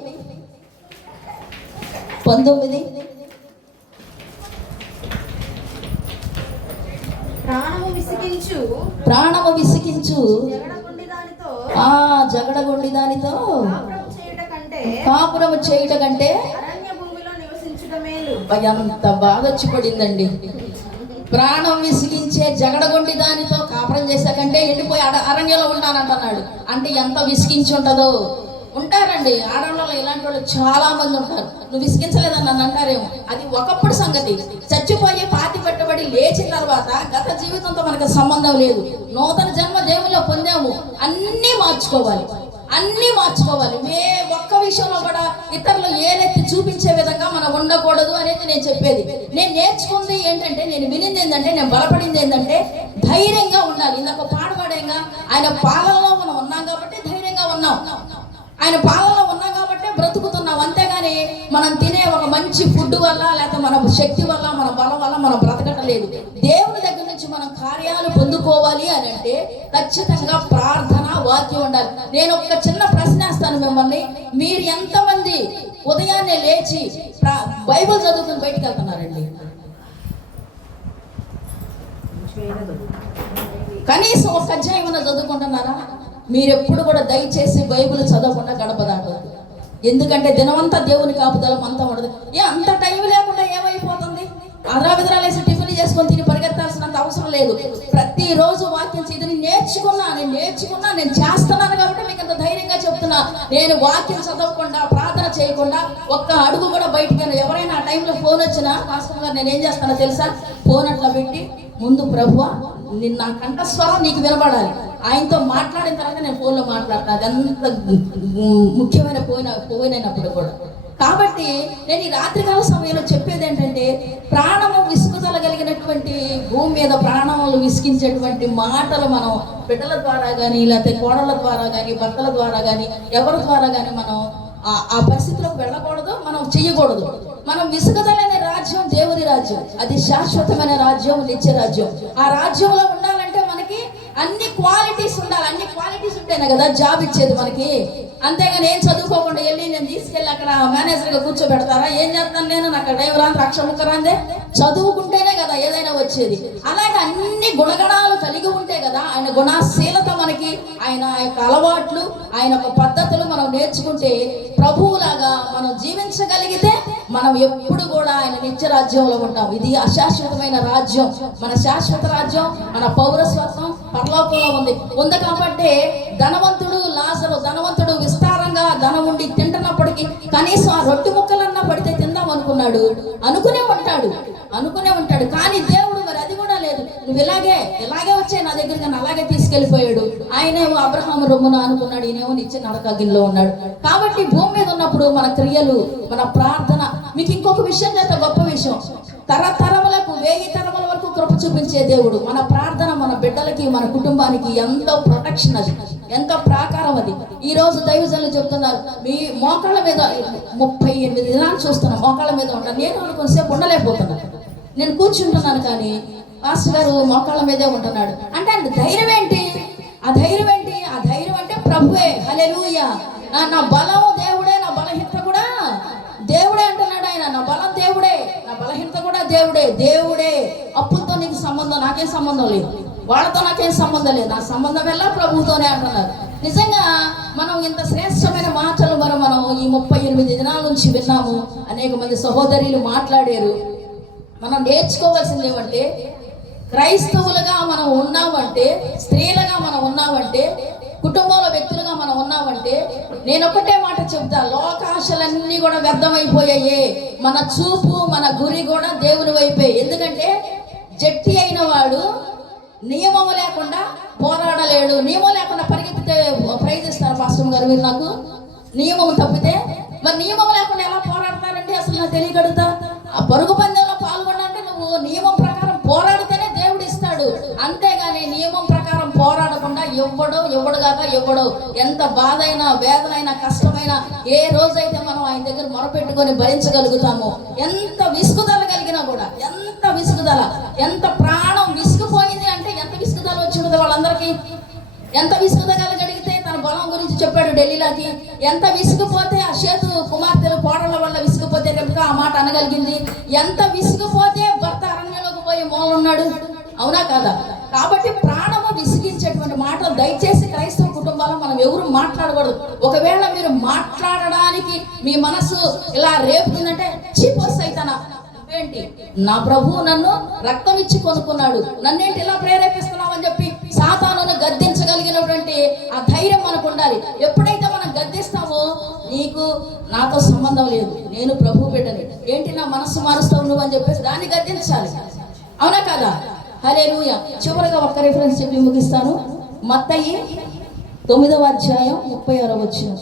ప్రాణము విసిగించు జగడగొండి దానితో కాపురము చేయుట కంటే ఎంత బాధ వచ్చి పడిందండి. ప్రాణం విసిగించే జగడగొండి దానితో కాపురం చేశాకంటే ఎండిపోయి అరణ్యంలో ఉంటానంటున్నాడు. అంటే ఎంత విసిగించి ఉంటుందో. ఉంటారండి ఆడవాళ్ళలో ఇలాంటి వాళ్ళు చాలా మంది ఉంటారు. నువ్వు విసిగించలేదని నన్ను అంటారేమో, అది ఒకప్పుడు సంగతి. చచ్చిపోయి పాతి పెట్టబడి లేచిన తర్వాత గత జీవితంతో మనకు సంబంధం లేదు. నూతన జన్మ దేవుల్లో పొందాము. అన్నీ మార్చుకోవాలి. ఒక్క విషయంలో కూడా ఇతరులు ఏదైతే చూపించే విధంగా మనం ఉండకూడదు అనేది నేను చెప్పేది. నేను నేర్చుకుంది ఏంటంటే, నేను వినింది ఏంటంటే, నేను బలపడింది ఏంటంటే ధైర్యంగా ఉండాలి. ఇందాక పాడబడేగా ఆయన పాలనలో మనం ఉన్నాం కాబట్టి ధైర్యంగా ఉన్నాం. ఆయన పాలనలో ఉన్నాం కాబట్టి బ్రతుకుతున్నాం. అంతేగాని మనం తినే ఒక మంచి ఫుడ్ వల్ల, లేకపోతే మన శక్తి వల్ల, మన బలం వల్ల మనం బ్రతకట్లేదు. దేవుని దగ్గర నుంచి మనం కార్యాలు పొందుకోవాలి అని అంటే ఖచ్చితంగా ప్రార్థన, వాక్యం ఉండాలి. నేను ఒక చిన్న ప్రశ్న వేస్తాను మిమ్మల్ని. మీరు ఎంతమంది ఉదయాన్నే లేచి బైబిల్ చదువుకుని బయటికి వెళ్తున్నారండి? కనీసం ఒక అధ్యాయం చదువుకుంటున్నారా? మీరెప్పుడు కూడా దయచేసి బైబిల్ చదవకుండా గడప దాటదు. ఎందుకంటే దినమంతా దేవుని కాపుదల అంతా ఉండదు. అంత టైం లేకుండా ఏమైపోతుంది? అదరాబిదరాలేసి టిఫిన్ చేసుకొని తిని పరిగెత్తాల్సినంత అవసరం లేదు. ప్రతిరోజు వాక్యం ఇది నేను నేర్చుకున్నా నేను చేస్తున్నాను కాబట్టి మీకు అంత ధైర్యంగా చెప్తున్నా. నేను వాక్యం చదవకుండా ప్రార్థన చేయకుండా ఒక్క అడుగు కూడా బయటికి ఎవరైనా ఆ టైంలో ఫోన్ వచ్చినా పాస్టర్ గారు నేను ఏం చేస్తానో తెలుసా, ఫోన్ అట్లా పెట్టి ముందు ప్రభువా నిన్న నా కంఠస్వరం నీకు వినబడాలి, ఆయనతో మాట్లాడిన తర్వాత నేను ఫోన్లో మాట్లాడతాను. అదంత ముఖ్యమైన పోయినప్పుడు కూడా. కాబట్టి నేను ఈ రాత్రికాల సమయంలో చెప్పేది ఏంటంటే, ప్రాణము విసుగుదల కలిగినటువంటి భూమి మీద ప్రాణములు విసిగించేటువంటి మాటలు మనం బిడ్డల ద్వారా కానీ, లేకపోతే కోడళ్ళ ద్వారా కానీ, భర్తల ద్వారా కానీ, ఎవరి ద్వారా కానీ మనం ఆ పరిస్థితిలోకి వెళ్ళకూడదు, మనం చెయ్యకూడదు. మనం విసుగుదలనే రాజ్యం దేవుని రాజ్యం, అది శాశ్వతమైన రాజ్యం, నిత్య రాజ్యం. ఆ రాజ్యంలో ఉండాలంటే మనకి అన్ని క్వాలిటీస్ ఉండాలి. అన్ని క్వాలిటీస్ ఉంటేనే కదా జాబ్ ఇచ్చేది మనకి. అంతేగాని ఏం చదువుకోకుండా వెళ్ళి నేను తీసుకెళ్ళి అక్కడ మేనేజర్గా కూర్చోబెడతారా? ఏం చేస్తాను నేను, నాకు డ్రైవర్ రాంది, అక్షముఖ రాందే. చదువుకుంటేనే కదా ఏదైనా వచ్చేది. అలాగే అన్ని గుణగణాలు కలిగి ఉంటే కదా ఆయన గుణశీలత మనకి, ఆయన యొక్క అలవాట్లు, ఆయన యొక్క పద్ధతులు మనం నేర్చుకుంటే, ప్రభువులాగా మనం జీవించగలిగితే మనం ఎప్పుడు కూడా ఆయన నిత్య రాజ్యంలో ఉంటాం. ఇది అశాశ్వతమైన రాజ్యం. మన శాశ్వత రాజ్యం, మన పౌరస్వత్వం పరలోకంలో ఉంది కాబట్టి ధనవంతుడు విస్తారంగా ధనం ఉండి తింటున్నప్పటికీ కనీసం ఆ రొట్టె ముక్కలన్నా పడితే తిందాం అనుకునే ఉంటాడు. కానీ దేవుడు మరి అది కూడా లేదు. నువ్వు ఇలాగే వచ్చే నా దగ్గరికి నన్ను అలాగే తీసుకెళ్లిపోయాడు. ఆయనేమో అబ్రహాము రొమ్మున అనుకున్నాడు, ఈయనేమో నిత్య నరకాగ్నిలో ఉన్నాడు. కాబట్టి భూమి మీద ఉన్నప్పుడు మన క్రియలు, మన ప్రార్థన, మీకు ఇంకొక విషయం చేత గొప్ప విషయం, తరతరములకు 1000 తరముల వరకు కృప చూపించే దేవుడు. మన ప్రార్థన మన బిడ్డలకి, మన కుటుంబానికి ఎంతో ప్రొటెక్షన్, అది ఎంతో ప్రాకారం. అది ఈ రోజు దైవజనులు చెప్తున్నారు, మీ మోకాళ్ళ మీద 38 దినాలు చూస్తున్నాను, మోకాళ్ళ మీద ఉంటాను. నేను కొంతసేపు ఉండలేకపోతున్నాను, నేను కూర్చుంటున్నాను, కానీ పాస్టర్ గారు మోకాళ్ళ మీదే ఉంటున్నాడు అంటే ఆయన ధైర్యం ఏంటి? ఆ ధైర్యం అంటే ప్రభువే. హల్లెలూయా. నా బలం దేవుడే, నా బలహీనత కూడా దేవుడే అంటున్నాడు ఆయన. నా బలం దేవుడే, నా బలహీనత కూడా దేవుడే. అప్పులతో నీకు సంబంధం, నాకేం సంబంధం లేదు, వాళ్ళతో నాకేం సంబంధం లేదు, నా సంబంధం ఎలా ప్రభువుతోనే అంటున్నారు. నిజంగా మనం ఇంత శ్రేష్టమైన మాటలు మనం ఈ 38 దినాల నుంచి విన్నాము. అనేక మంది సహోదరులు మాట్లాడారు. మనం నేర్చుకోవాల్సింది ఏమంటే, క్రైస్తవులుగా మనం ఉన్నామంటే, స్త్రీలుగా మనం ఉన్నామంటే, కుటుంబంలో వ్యక్తులుగా మనం ఉన్నామంటే, నేను ఒకటే మాట చెప్తా, లోకాశలన్నీ కూడా వ్యర్థమైపోయాయి. మన చూపు, మన గురి కూడా దేవుని వైపే. ఎందుకంటే జట్టి అయిన వాడు నియమం లేకుండా పోరాడలేడు. నియమం లేకుండా పరిగెత్తితే ప్రైజ్ ఇస్తారు పాస్టర్ గారు మీరు నాకు. నియమం తప్పితే మరి నియమం లేకుండా ఎలా పోరాడతారండి? అసలు నాకు తెలియగలుగుతా. ఆ పరుగు పందెంలో పాల్గొనాలంటే నువ్వు నియమం ప్రకారం పోరాడితేనే దేవుడు ఇస్తాడు. అంతేగాని నియమం ప్రకారం పోరాడకుండా ఇవ్వడు. ఎంత బాధ అయినా, వేదన అయినా, కష్టమైనా, ఏ రోజైతే మనం ఆయన దగ్గర మొరపెట్టుకొని భరించగలుగుతామో, ఎంత విసుగుదల కలిగినా కూడా, ఎంత ప్రాణం విసుగుపోయింది అంటే ఎంత విసుగుదల వచ్చింది వాళ్ళందరికీ. ఎంత విసుగుదల కలిగితే తన బలం గురించి చెప్పాడు ఢిల్లీలోకి. ఎంత విసుగుపోతే ఆ చేతు కుమార్తెలు కోడళ్ళ వల్ల విసుగుపోతే కనుక ఆ మాట అనగలిగింది. ఎంత విసుగుపోతే భర్త అరణ్యంలోకి పోయి మూలన్నాడు. అవునా కాదా? కాబట్టి ప్రాణము విసిగించేటువంటి మాటలు దయచేసి క్రైస్తవ కుటుంబాల్లో మనం ఎవరు మాట్లాడకూడదు. ఒకవేళ మీరు మాట్లాడడానికి మీ మనసు ఇలా రేపుతుందంటే చీపోసైతానా ఏంటి, నా ప్రభువు నన్ను రక్తం ఇచ్చి కొనుక్కున్నాడు, నన్నేంటి ఇలా ప్రేరేపిస్తున్నావు అని చెప్పి సాతానును గద్దించగలిగినటువంటి ఆ ధైర్యం మనకు ఉండాలి. ఎప్పుడైతే మనం గద్దిస్తామో, నీకు నాతో సంబంధం లేదు, నేను ప్రభు బిడ్డని, ఏంటి నా మనస్సు మారుస్తావు నువ్వు అని చెప్పేసి దాన్ని గద్దించాలి. అవునా కదా? హల్లెలూయా. చివరిగా ఒక్క రిఫరెన్స్ చెప్పి ముగిస్తాను. మత్తయి 9వ అధ్యాయం 36వ వచనం.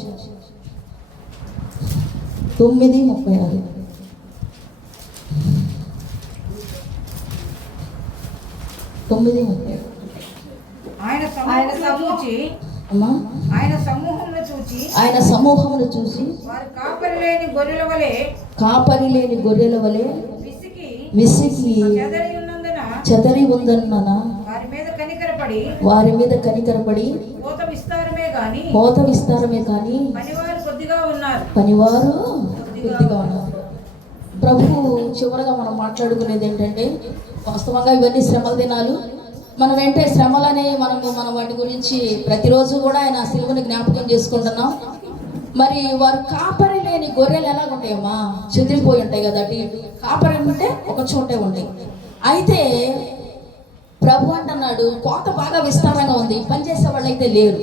9:36. ఆయన సమూహమును చూచి వారు కాపరి లేని గొర్రెల వలె విసికి చెదరి ఉందన్న వారి మీద కనికరపడి కోత విస్తారమే కానీ పనివారు కొద్దిగా ఉన్నారు. ప్రభు చివరగా మనం మాట్లాడుకునేది ఏంటంటే, వాస్తవంగా ఇవన్నీ శ్రమల దినాలు. మనం ఏంటంటే శ్రమలని మనం వాటి గురించి ప్రతిరోజు కూడా ఆయన సిలువని జ్ఞాపకం చేసుకుంటున్నాం. మరి వారు కాపరి లేని గొర్రెలు ఎలాగుంటాయమ్మా? చెదిరిపోయి ఉంటాయి కదా. కాపరి ఉంటే ఒక చోటే ఉంటాయి. అయితే ప్రభు అంటున్నాడు, కోత బాగా విస్తారంగా ఉంది, పనిచేసే వాళ్ళు అయితే లేరు,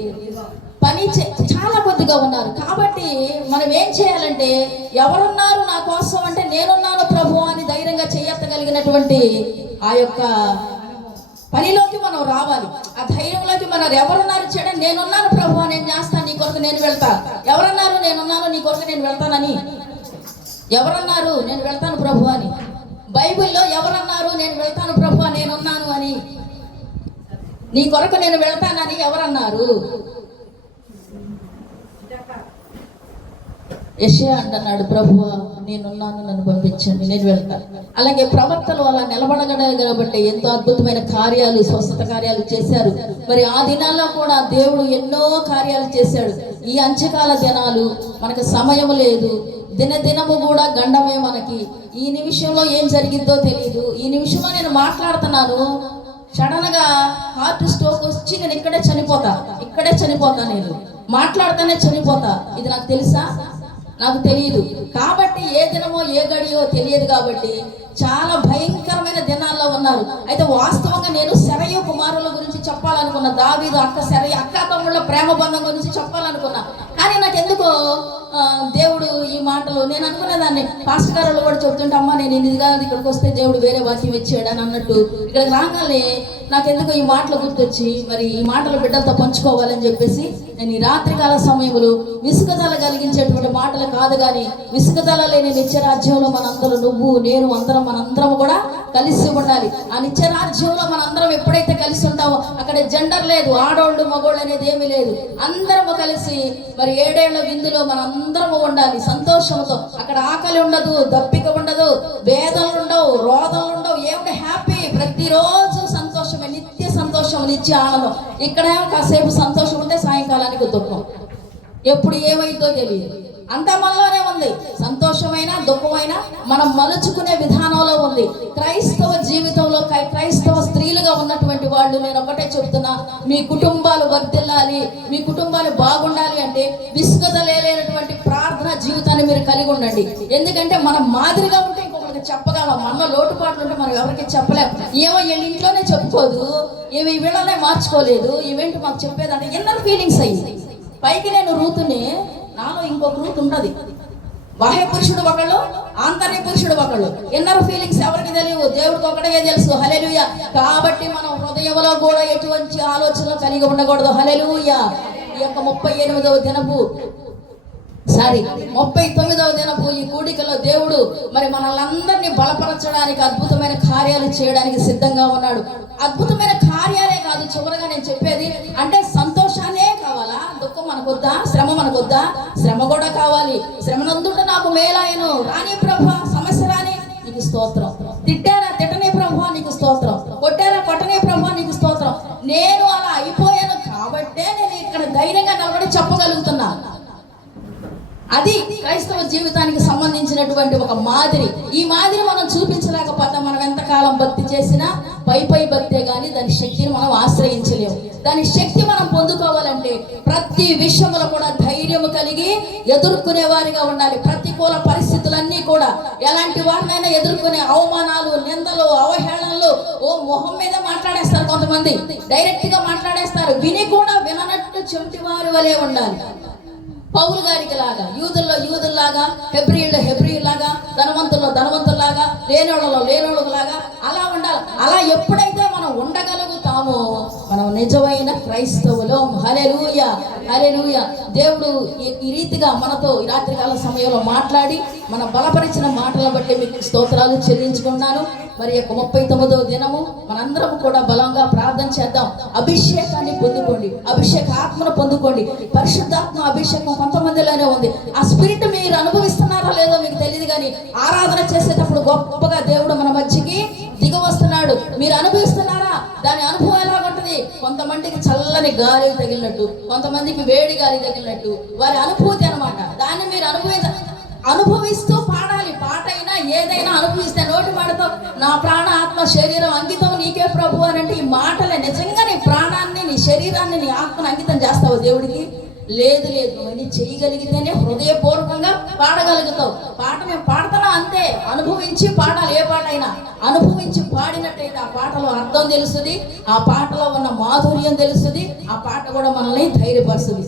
చాలా కొద్దిగా ఉన్నారు. కాబట్టి మనం ఏం చేయాలంటే, ఎవరున్నారు నా కోసం అంటే నేనున్నాను ప్రభు అని ధైర్యంగా చేయెత్తగలిగినటువంటి ఆ యొక్క పనిలోకి మనం రావాలి. ఆ ధైర్యంలోకి మనం, ఎవరున్నారు చేయడం, నేనున్నాను ప్రభు, నేను చేస్తాను, నీ కొరకు నేను వెళ్తాను. ఎవరన్నారు నేనున్నాను నీ కొరకు నేను వెళ్తానని? ఎవరన్నారు నేను వెళ్తాను ప్రభు అని? బైబిల్లో ఎవరన్నారు నేను వెళ్తాను ప్రభు నేనున్నాను అని? నీ కొరకు నేను వెళ్తానని ఎవరన్నారు? యెషయా అంటున్నాడు, ప్రభువా నేనున్నాను, నన్ను పంపించండి, నేను వెళ్తాను. అలాగే ప్రవక్తలు అలా నిలబడగలరు కాబట్టి ఎంతో అద్భుతమైన కార్యాలు, స్వస్థత కార్యాలు చేశారు. మరి ఆ దినాల్లో కూడా దేవుడు ఎన్నో కార్యాలు చేశాడు. ఈ అంత్యకాల దినాలు మనకు సమయం లేదు, దినదినము కూడా గండమే మనకి. ఈ నిమిషంలో ఏం జరిగిద్దో తెలియదు. ఈ నిమిషంలో నేను మాట్లాడుతున్నాను, సడన్గా హార్ట్ స్ట్రోక్ వచ్చి నేను ఇక్కడే చనిపోతా, నేను మాట్లాడుతూనే చనిపోతా. ఇది నాకు తెలుసా? నాకు తెలియదు. కాబట్టి ఏ దినమో ఏ గడియో తెలియదు. కాబట్టి చాలా భయంకరమైన దినాల్లో ఉన్నారు. అయితే వాస్తవంగా నేను శరయ్య కుమారుల గురించి చెప్పాలనుకున్నా, దావీదు అక్క తమ్ముళ్ళ ప్రేమ బంధం గురించి చెప్పాలనుకున్నా. కానీ నాకు ఎందుకో దేవుడు ఈ మాటలు, నేను అనుకునేదాన్ని పాస్టర్ గారు కూడా చెప్తుంటే, అమ్మ నేను ఇది కాదు, ఇక్కడికి వస్తే దేవుడు వేరే వాక్యం ఇచ్చాడు అని అన్నట్టు, ఇక్కడికి రాగానే నాకెందుకో ఈ మాటలు గుర్తొచ్చి, మరి ఈ మాటలు బిడ్డలతో పంచుకోవాలని చెప్పేసి నేను ఈ రాత్రికాల సమయంలో విసుగుదల కలిగించేటువంటి మాటలు కాదు, కానీ విసుగుదల లేని నిత్యరాజ్యంలో మనందరూ, నువ్వు నేను మనందరం కూడా కలిసి ఉండాలి. ఆ నిత్యరాజ్యంలో మనందరం ఎప్పుడైతే కలిసి ఉంటామో అక్కడ జెండర్ లేదు, ఆడోళ్ళు మగోళ్ళు అనేది ఏమీ లేదు. అందరము కలిసి మరి 7 ఏళ్ల విందులో మనందరము ఉండాలి సంతోషంతో. అక్కడ ఆకలి ఉండదు, దప్పిక ఉండదు, వేదనలు ఉండవు, రోదనలు ఉండవు, ఏమిటి హ్యాపీ. ప్రతిరోజు సంతోషమే, నిత్య సంతోషం, నిత్య ఆనందం. ఇక్కడేమో కాసేపు సంతోషం ఉంటే సాయంకాలానికి దుఃఖం, ఎప్పుడు ఏమైందో తెలియదు. అంతా మనలోనే ఉంది. సంతోషమైన దుఃఖమైన మనం మలుచుకునే విధానంలో ఉంది. క్రైస్తవ జీవితంలో క్రైస్తవ స్త్రీలుగా ఉన్నటువంటి వాళ్ళు, నేను ఒకటే చెప్తున్నా, మీ కుటుంబాలు వర్ధిల్లాలి, మీ కుటుంబాలు బాగుండాలి అంటే విసుగుదలేనటువంటి ప్రార్థన జీవితాన్ని మీరు కలిగి ఉండండి. ఎందుకంటే మనం మాదిరిగా ఉంటే ఇంకొకరికి చెప్పగలం. మనలో లోటుపాట్లు ఉంటే మనం ఎవరికి చెప్పలేము. ఏమో వీళ్ళ ఇంట్లోనే చెప్పుకోదు, ఏమి వీళ్ళనే మార్చుకోలేదు, ఇవేంటి మాకు చెప్పేదంటే ఎన్నర్ ఫీలింగ్స్ అయ్యి. పైకి నేను రూతుని, నాలో ఇంకొక రూతు ఉన్నది. బాహ్య పురుషుడు ఒకళ్ళు, ఆంతర్య పురుషుడు ఒకళ్ళు. ఇన్నర్ ఫీలింగ్స్ ఎవరికి తెలియవు, దేవుడికి ఒకటే తెలుసు. హల్లెలూయా. కాబట్టి మనం హృదయంలో కూడా ఎటువంటి ఆలోచనలు కలిగి ఉండకూడదు. హల్లెలూయా. ఈ యొక్క 39వ దినపు 39వ దినపు ఈ కూడికలో దేవుడు మరి మనల్ని బలపరచడానికి, అద్భుతమైన కార్యాలు చేయడానికి సిద్ధంగా ఉన్నాడు. అద్భుతమైన కార్యాలే కాదు, చివరగా నేను చెప్పేది అంటే సంతోషాలే కావాలా? దుఃఖం మనకొద్దా? శ్రమ మనకొద్దా? శ్రమ కూడా కావాలి. శ్రమనందుట నాకు మేలాయను. రాని ప్రభా, సమస్య రాని, నీకు స్తోత్రం. తిట్టారా? తిట్టనే ప్రభా, నీకు స్తోత్రం. కొట్టారా? కొట్టనే ప్రభా, నీకు స్తోత్రం. నేను అలా అయిపోయాను కాబట్టే నేను ఇక్కడ ధైర్యంగా నిలబడి చెప్పగలుగుతున్నా. అది క్రైస్తవ జీవితానికి సంబంధించినటువంటి ఒక మాదిరి. ఈ మాదిరి మనం చూపించలేకపోతే మనం ఎంతకాలం భక్తి చేసినా పై భక్తే కానీ దాని శక్తిని మనం ఆశ్రయించలేము. దాని శక్తి మనం పొందుకోవాలంటే ప్రతి విషయంలో కూడా ధైర్యం కలిగి ఎదుర్కొనే వారిగా ఉండాలి. ప్రతికూల పరిస్థితులన్నీ కూడా ఎలాంటి వారినైనా ఎదుర్కొనే అవమానాలు, నిందలు, అవహేళనలు మొహం మీద మాట్లాడేస్తారు. కొంతమంది డైరెక్ట్ గా మాట్లాడేస్తారు. విని కూడా విననట్టు చెవిటి వారి వలె ఉండాలి. పౌలు గారికి లాగా, యూదుల్లాగా, హెబ్రీయుల్లాగా, ధనవంతుల్లాగా, లేనోళ్ళలాగా అలా ఉండాలి. అలా ఎప్పుడైతే మనం ఉండగలుగుతామో మనం నిజమైన క్రైస్తవులం. హల్లెలూయా, హల్లెలూయా. దేవుడు ఈ రీతిగా మనతో ఈ రాత్రికాల సమయంలో మాట్లాడి మన బలపరిచిన మాటల బట్టి మీకు స్తోత్రాలు చెల్లించుకున్నాను. మరి యొక్క 39వ దినము మనందరం కూడా బలంగా ప్రార్థన చేద్దాం. అభిషేకాన్ని పొందుకోండి, ఆత్మను పొందుకోండి. పరిశుద్ధాత్మ అభిషేకం కొంతమందిలోనే ఉంది. ఆ స్పిరిట్ మీరు అనుభవిస్తున్నారో లేదో మీకు తెలియదు, కానీ ఆరాధన చేసేటప్పుడు గొప్పగా దేవుడు మన మధ్యకి దిగి వస్తున్నాడు. మీరు అనుభవిస్తున్నారా? దాని అనుభవం ఎలాగుంటది? కొంతమందికి చల్లని గాలి తగిలినట్టు, కొంతమందికి వేడి గాలి తగిలినట్టు వారి అనుభూతి అన్నమాట. దాన్ని మీరు అనుభవిస్తూ పాడాలి. పాట అయినా ఏదైనా అనుభవిస్తే నోటి మాటతో నా ప్రాణ, ఆత్మ, శరీరం అంకితం నీకే ప్రభు అని అంటే ఈ మాటలే నిజంగా నీ ప్రాణాన్ని, నీ శరీరాన్ని, నీ ఆత్మను అంకితం చేస్తావు దేవుడికి. లేదు లేదు, నువ్వన్నీ చేయగలిగితేనే హృదయపూర్వకంగా పాడగలుగుతావు. పాట మేము పాడుతున్నా అంతే, అనుభవించి పాడాలి. ఏ పాట అయినా అనుభవించి పాడినట్టయితే ఆ పాటలో అర్థం తెలుస్తుంది, ఆ పాటలో ఉన్న మాధుర్యం తెలుస్తుంది, ఆ పాట కూడా మనల్ని ధైర్యపరుస్తుంది.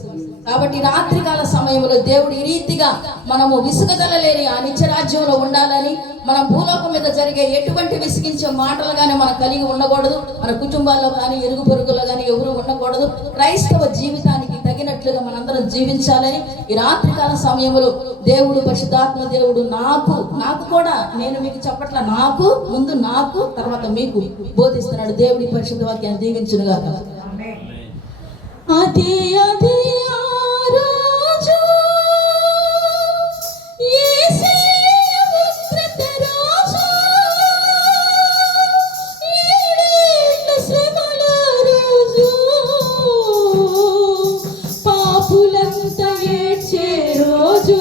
కాబట్టి రాత్రికాల సమయంలో దేవుడు ఈ రీతిగా మనము విసుగదలలేని ఆ నిత్యరాజ్యంలో ఉండాలని, మన భూలోకం మీద జరిగే ఎటువంటి విసిగించే మాటలు కానీ మనం కలిగి ఉండకూడదు. మన కుటుంబాల్లో కానీ ఇరుగు పొరుగులో కానీ ఎవరు ఉండకూడదు. క్రైస్తవ జీవితానికి తగినట్లుగా మనందరం జీవించాలని ఈ రాత్రికాల సమయంలో దేవుడు, పరిశుద్ధాత్మ దేవుడు నాకు కూడా, నేను మీకు చెప్పట్ల, ముందు నాకు తర్వాత మీకు బోధిస్తున్నాడు. దేవుడి పరిశుద్ధ వాక్యాన్ని దీవించునుగా. అదే అదే ఆ రాజు యేసయ్య ఉగ్రత రాజు, ఏడేళ్ల శ్రమల రోజు, పాపులంతా ఏడ్చే రోజు,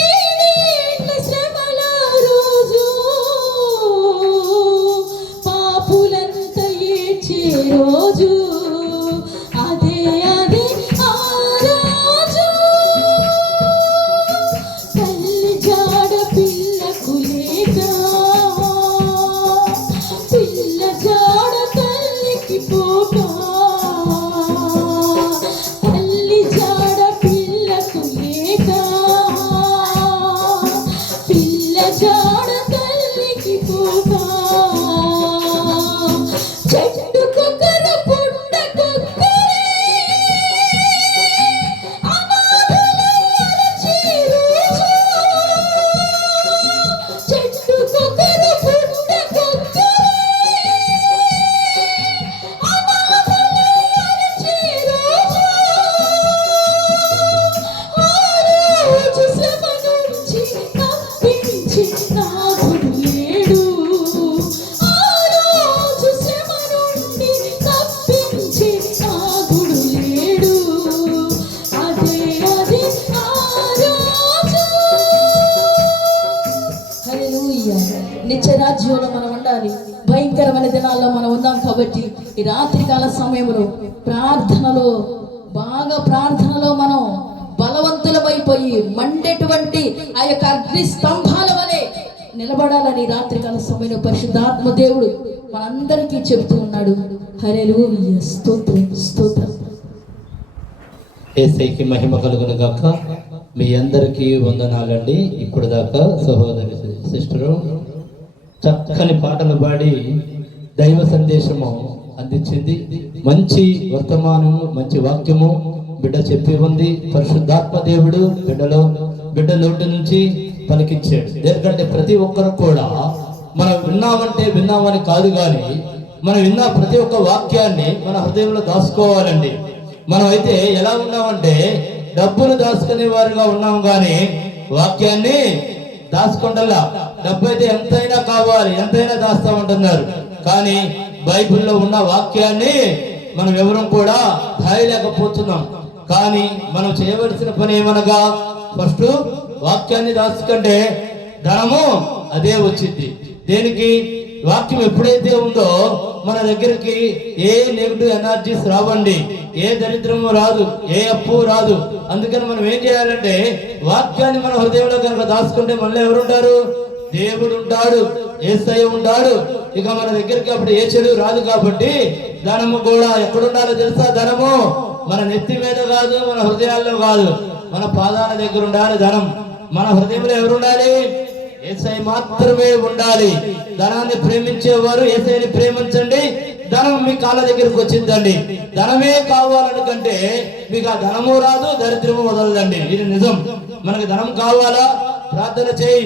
ఏడేళ్ల శ్రమల రోజు, పాపులంతా ఏడ్చే రోజు, అదే అదే ఆ రాజు. తల్లి జాడ పిల్లకు లేక, పిల్ల జాడ తల్లికి పోక, తల్లి జాడ పిల్లకు లేక, పిల్ల జాడ తల్లికి పోక, చెట్టుకొకరు పుట్టకొకరే అనాథలై అరచే రోజు, చెట్టుకొకరు పుట్టకొకరే అనాథలై అరచే రోజు, ఆ రోజు శ్రమ నుంచి తప్పించి నాథుడు లేడు, ఆ రోజు శ్రమ నుండి తప్పించి నాథుడు లేడు, అదే అదే ఆ రాజు. హల్లెలూయా. నిత్యరాజ్యంలో మనం ఉండాలి. భయంకరమైన దినాల్లో మనం ఉన్నాం కాబట్టి ఈ రాత్రికాల సమయంలో ప్రార్థనలో మనం బలవంతులమైపోయి మండేటువంటి ఆ యొక్క అగ్ని స్తంభాల వలె నిలబడాలని రాత్రికాల సమయంలో పరిశుద్ధాత్మ దేవుడు మనందరికీ చెబుతూ ఉన్నాడు. హల్లెలూయా. స్తోత్రం స్తోత్రం. యేసయ్యకి మహిమ కలుగును గాక. మీ అందరికీ వందనాలండి. ఇప్పుడు దాకా సహోదరి సిస్టరు చక్కని పాటలు పాడి దైవ సందేశము అందించింది. మంచి వర్తమానము, మంచి వాక్యము బిడ్డ చెప్పి ఉంది. పరిశుద్ధాత్మ దేవుడు బిడ్డ నోటి నుంచి పలికించాడు. ఎందుకంటే ప్రతి ఒక్కరు కూడా మనం విన్నామని కాదు, కానీ మనం విన్న ప్రతి ఒక్క వాక్యాన్ని మన హృదయంలో దాచుకోవాలండి. మనం అయితే ఎలా ఉన్నామంటే డబ్బులు దాచుకునే వారిగా ఉన్నాం, కానీ వాక్యాన్ని దాచుకుంటలా. డబ్బు అయితే ఎంతైనా కావాలి, ఎంతైనా దాస్తామంటున్నారు, కానీ బైబిల్లో ఉన్న వాక్యాన్ని మనం ఎవరూ కూడా దాయలేకపోతున్నాం. కానీ మనం చేయవలసిన పని ఏమనగా, ఫస్ట్ వాక్యాన్ని దాచుకుంటే ధనము అదే వచ్చింది. దేనికి? వాక్యం ఎప్పుడైతే ఉందో మన దగ్గరికి ఏ నెగిటివ్ ఎనర్జీస్ రావండి, ఏ దరిద్రము రాదు, ఏ అప్పు రాదు. అందుకని మనం ఏం చేయాలంటే వాక్యాన్ని మన హృదయంలో కనుక దాచుకుంటే మనలో ఎవరుంటారు? దేవుడు ఉంటాడు, యేసయ్య ఉంటాడు. ఇక మన దగ్గరికి అప్పుడు ఏ చెడు రాదు. కాబట్టి ధనము కూడా ఎక్కడుండాలో తెలుసా? ధనము మన నెత్తి మీద కాదు, మన హృదయాల్లో కాదు, మన పాదాల దగ్గర ఉండాలి ధనం. మన హృదయంలో ఎవరుండాలి? యేసయ్య మాత్రమే ఉండాలి. ధనాన్ని ప్రేమించేవారు యేసయ్యని ప్రేమించండి, ధనం మీ కాళ్ళ దగ్గరకు వచ్చిందండి. ధనమే కావాలనుకంటే మీకు ఆ ధనము రాదు, దరిద్రము వదలదండి. ఇది నిజం. మనకి ధనం కావాలా? ప్రార్థన చేయి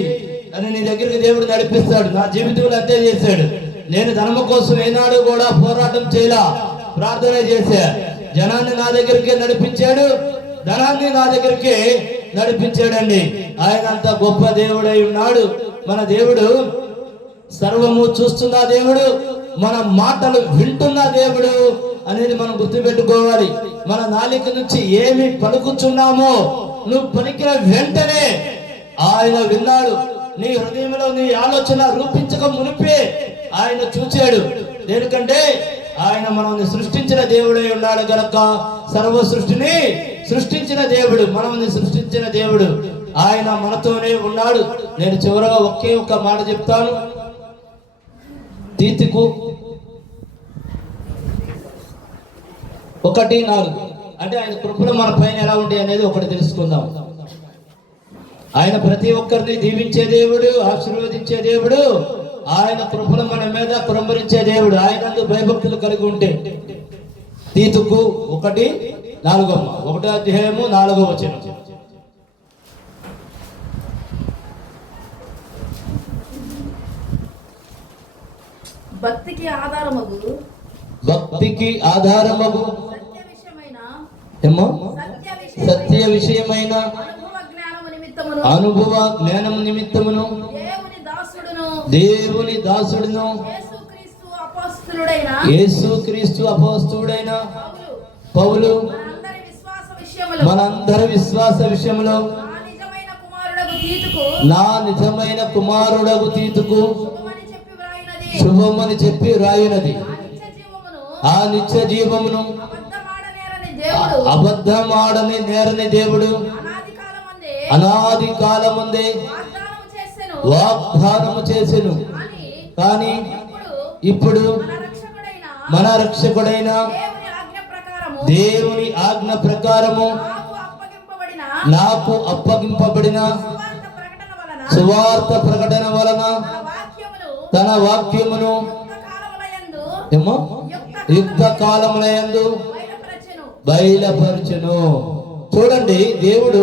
అని నీ దగ్గరికి దేవుడు నడిపిస్తాడు. నా జీవితంలో అంతే చేశాడు. నేను ధనము కోసం ఏనాడు కూడా పోరాటం చేయలా, ప్రార్థన చేశా. జనాన్ని నా దగ్గరికి నడిపించాడు, ధనాన్ని నా దగ్గరికి నడిపించాడండి. ఆయన అంత గొప్ప దేవుడై ఉన్నాడు. మన దేవుడు సర్వము చూస్తున్న దేవుడు, మన మాటలు వింటున్న దేవుడు అనేది మనం గుర్తుపెట్టుకోవాలి. మన నాలిక నుంచి ఏమి పలుకుచున్నామో నువ్వు పలికిన వెంటనే ఆయన విన్నాడు. నీ హృదయంలో నీ ఆలోచన రూపించక మునిపే ఆయన చూచాడు. ఎందుకంటే ఆయన మనల్ని సృష్టించిన దేవుడై ఉన్నాడు గనక, సర్వ సృష్టిని సృష్టించిన దేవుడు, మనల్ని సృష్టించిన దేవుడు, ఆయన మనతోనే ఉన్నాడు. నేను చివరగా ఒకే ఒక్క మాట చెప్తాను. తీతుకు 1:4 అంటే ఆయన కృపలు మన పైన ఎలా ఉంటాయి అనేది ఒకటి తెలుసుకుందాం. ఆయన ప్రతి ఒక్కరిని దీవించే దేవుడు, ఆశీర్వదించే దేవుడు, ఆయన కృపలు మన మీద కుమ్మరించే దేవుడు. ఆయనందు భయభక్తులు కలిగి ఉంటే. తీతుకు 1:4 1వ అధ్యాయము 4వ వచనం. భక్తికి ఆధారమగు సత్య విషయమైన సత్య విషయమైన అనుభవ జ్ఞానము నిమిత్తమును దేవుని దాసుడును యేసుక్రీస్తు అపోస్తలుడైన పౌలు మనందరి విశ్వాస విషయములో నా నిజమైన కుమారుడగు తీతుకు శుభమని చెప్పి రాయునది. ఆ నిత్య జీవమును అబద్ధమాడని నేరని దేవుడు అనాది కాలముందే వాగ్దానము చేసెను. కానీ ఇప్పుడు మన రక్షకుడైన దేవుని ఆజ్ఞ ప్రకారము నాకు అప్పగింపబడిన సువార్త ప్రకటన వలన తన వాక్యమును యుక్త కాలములందు బయలుపరచును. చూడండి, దేవుడు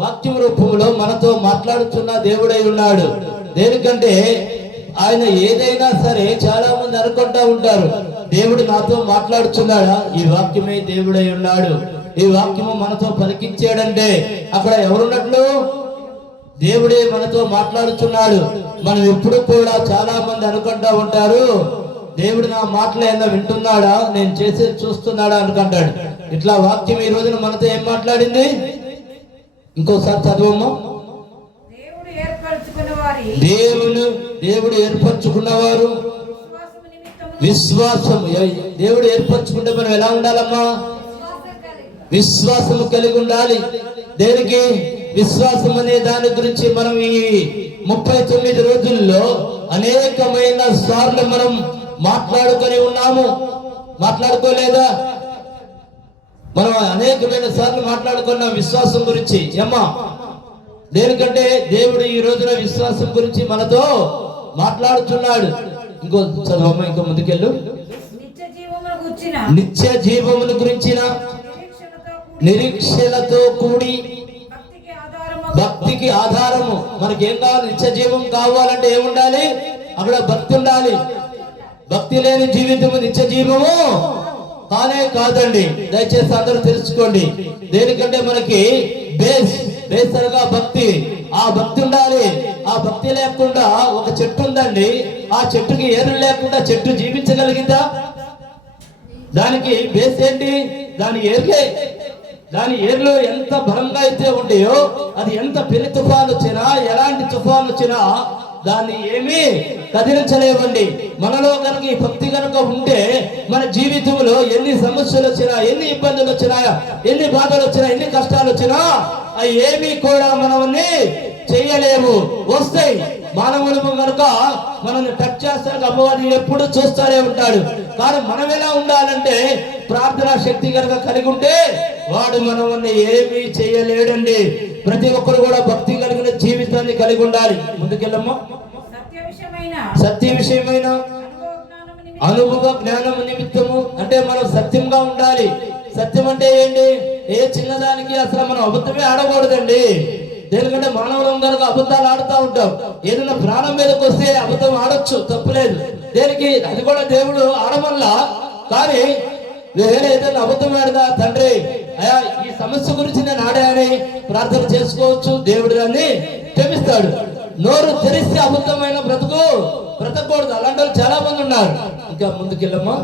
వాక్యం రూపంలో మనతో మాట్లాడుతున్న దేవుడై ఉన్నాడు. దేనికంటే ఆయన ఏదైనా సరే చాలా మంది అనుకుంటా ఉంటారు, దేవుడు నాతో మాట్లాడుతున్నాడా? ఈ వాక్యమే దేవుడై ఉన్నాడు. ఈ వాక్యము మనతో పలికించాడంటే అక్కడ ఎవరున్నట్లు? దేవుడే మనతో మాట్లాడుతున్నాడు. మనం ఎప్పుడు కూడా చాలా మంది అనుకుంటా ఉంటారు, దేవుడు నా మాటలు ఏమన్నా వింటున్నాడా, నేను చేసేది చూస్తున్నాడా అనుకుంటాడు. ఇట్లా వాక్యం ఈ రోజున మనతో ఏం మాట్లాడింది? ఇంకోసారి చదవమ్మా. దేవుడు ఏర్పరచుకున్నవారు విశ్వాసము. దేవుడు ఏర్పరచుకుంటే మనం ఎలా ఉండాలమ్మా? విశ్వాసము కలిగి ఉండాలి. దేనికి? విశ్వాసం అనే దాని గురించి మనం ఈ 39 రోజుల్లో అనేకమైన సార్లు మనం మాట్లాడుకొని ఉన్నాము. మాట్లాడుకోలేదా? మనం అనేకమైన సార్లు మాట్లాడుకున్నాం విశ్వాసం గురించి. అమ్మా, దేనికంటే దేవుడు ఈ రోజున విశ్వాసం గురించి మనతో మాట్లాడుతున్నాడు. ఇంకో చదవమ్మా, ఇంకో ముందుకెళ్ళు. నిత్య జీవమును గురించిన నిరీక్షలతో కూడి భక్తికి ఆధారము. మనకేం కావాలి? నిత్య జీవం కావాలంటే ఏముండాలి? అక్కడ భక్తి ఉండాలి. భక్తి లేని జీవితము నిత్య జీవము కానే కాదండి. దయచేసి అందరూ తెలుసుకోండి. దేనికంటే మనకి బేసరగా భక్తి, ఆ భక్తి ఉండాలి. ఆ భక్తి లేకుండా ఒక చెట్టు ఉందండి, ఆ చెట్టుకి ఏర్లు లేకుండా చెట్టు జీవించగలిగిందా? దానికి బేస్ ఏంటి? దాని ఏర్లే. దాని ఏర్లు ఎంత బలంగా అయితే ఉంటాయో, అది ఎంత పెను తుఫాను వచ్చినా, ఎలాంటి తుఫాను వచ్చినా దాన్ని ఏమీ కదిలించలేవండి. మనలో కనుక ఈ భక్తి కనుక ఉంటే మన జీవితంలో ఎన్ని సమస్యలు వచ్చినా, ఎన్ని ఇబ్బందులు వచ్చినా, ఎన్ని బాధలు వచ్చినా, ఎన్ని కష్టాలు వచ్చినా అవి ఏమీ కూడా మనల్ని చెయ్యలేవు. వస్తాయి. మానవులు కనుక మనల్ని టచ్ చేస్తాడు, అమ్మవారిని ఎప్పుడు చూస్తూనే ఉంటాడు. కానీ మనం ఎలా ఉండాలంటే ప్రార్థనా శక్తి కనుక కలిగి ఉంటే వాడు మనల్ని ఏమీ చేయలేడండి. ప్రతి ఒక్కరు కూడా భక్తి కలిగిన జీవితాన్ని కలిగి ఉండాలి. ముందుకెళ్ళమ్మా. సత్య విషయమైన అనుభవ జ్ఞానము నిమిత్తము అంటే మనం సత్యంగా ఉండాలి. సత్యం అంటే ఏంటి? ఏ చిన్నదానికి అసలు మనం అబద్ధమే ఆడకూడదండి. ఎందుకంటే మానవులం కనుక అబద్ధాలు ఆడుతూ ఉంటాం. ఏదైనా ప్రాణం మీదకి వస్తే అబద్ధం ఆడొచ్చు, తప్పులేదు. దేనికి? అది కూడా దేవుడు ఆడమల్లా. కానీ వేరే ఏదైనా అబద్ధం ఆడదా, తండ్రి అయ్యా ఈ సమస్య గురించి నేను ఆడానని ప్రార్థన చేసుకోవచ్చు, దేవుడు దాన్ని క్షమిస్తాడు. నోరు తెరిస్తే అబద్ధమైన బ్రతకూడదు. అలాంటి వాళ్ళు చాలా మంది ఉన్నారు. ఇంకా ముందుకెళ్ళమ్మా.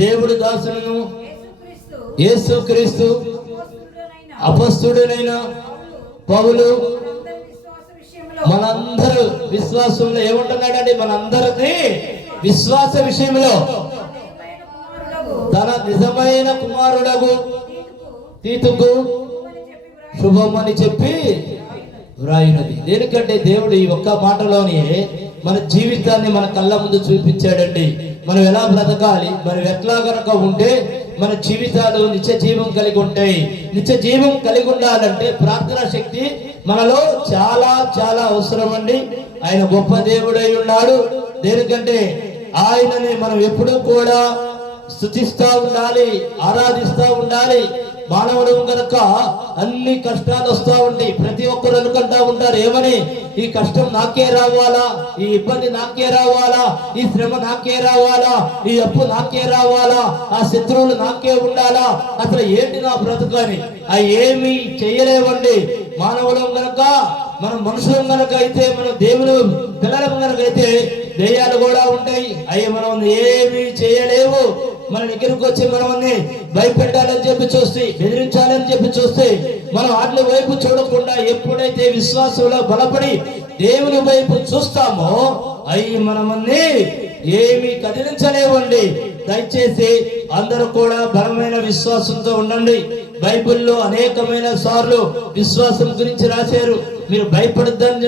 దేవుడి దాసులను యేసుక్రీస్తు అపొస్తలుడైన పౌలు మనందరూ విశ్వాసంలో ఏముంటున్నాడండి? మనందరిది విశ్వాస విషయంలో తన నిజమైన కుమారుడగు తీతుకు శుభం అని చెప్పి వ్రాయినది. దేనికంటే దేవుడు ఈ ఒక్క మాటలోనే మన జీవితాన్ని మన కళ్ళ ముందు చూపించాడండి. మనం ఎలా బ్రతకాలి, మనం ఎట్లా గనక ఉంటే మన జీవితాలు నిత్య జీవం కలిగి ఉంటాయి. నిత్య జీవం కలిగి ఉండాలంటే ప్రార్థనా శక్తి మనలో చాలా చాలా అవసరం అండి. ఆయన గొప్ప దేవుడై ఉన్నాడు. దేనికంటే ఆయనని మనం ఎప్పుడూ కూడా స్తుతిస్తూ ఉండాలి, ఆరాధిస్తూ ఉండాలి. మానవుడు కనుక అన్ని కష్టాలు వస్తూ ఉంటాయి. ప్రతి ఒక్కరు అనుకుంటా ఉంటారు, ఏమని, ఈ కష్టం నాకే రావాలా, ఈ ఇబ్బంది నాకే రావాలా, ఈ శ్రమ నాకే రావాలా, ఈ అప్పు నాకే రావాలా, ఆ శత్రువులు నాకే ఉండాలా, అసలు ఏంటి నా బ్రతుకు అని. అవి ఏమి చేయలేవండి. మానవులం గనక, మనం మనుషులం గనక అయితే, మనం దేవుడు పిల్లలం గనక అయితే దెయ్యాలు కూడా ఉంటాయి. అవి మనం ఏమి చేయలేవు. మన దగ్గరకు వచ్చి మనల్ని భయపెట్టాలని చెప్పి చూస్తే, బెదిరించాలని చెప్పి చూస్తే, మనం వాటి వైపు చూడకుండా ఎప్పుడైతే విశ్వాసంలో బలపడి దేవుని వైపు చూస్తామో అవి మనల్ని ఏమి కదిలించలేవండి. దయచేసి అందరూ కూడా బలమైన విశ్వాసంతో ఉండండి. బైబిల్లో అనేకమైన సార్లు విశ్వాసం గురించి రాశారు. మీరు భయపడద్దని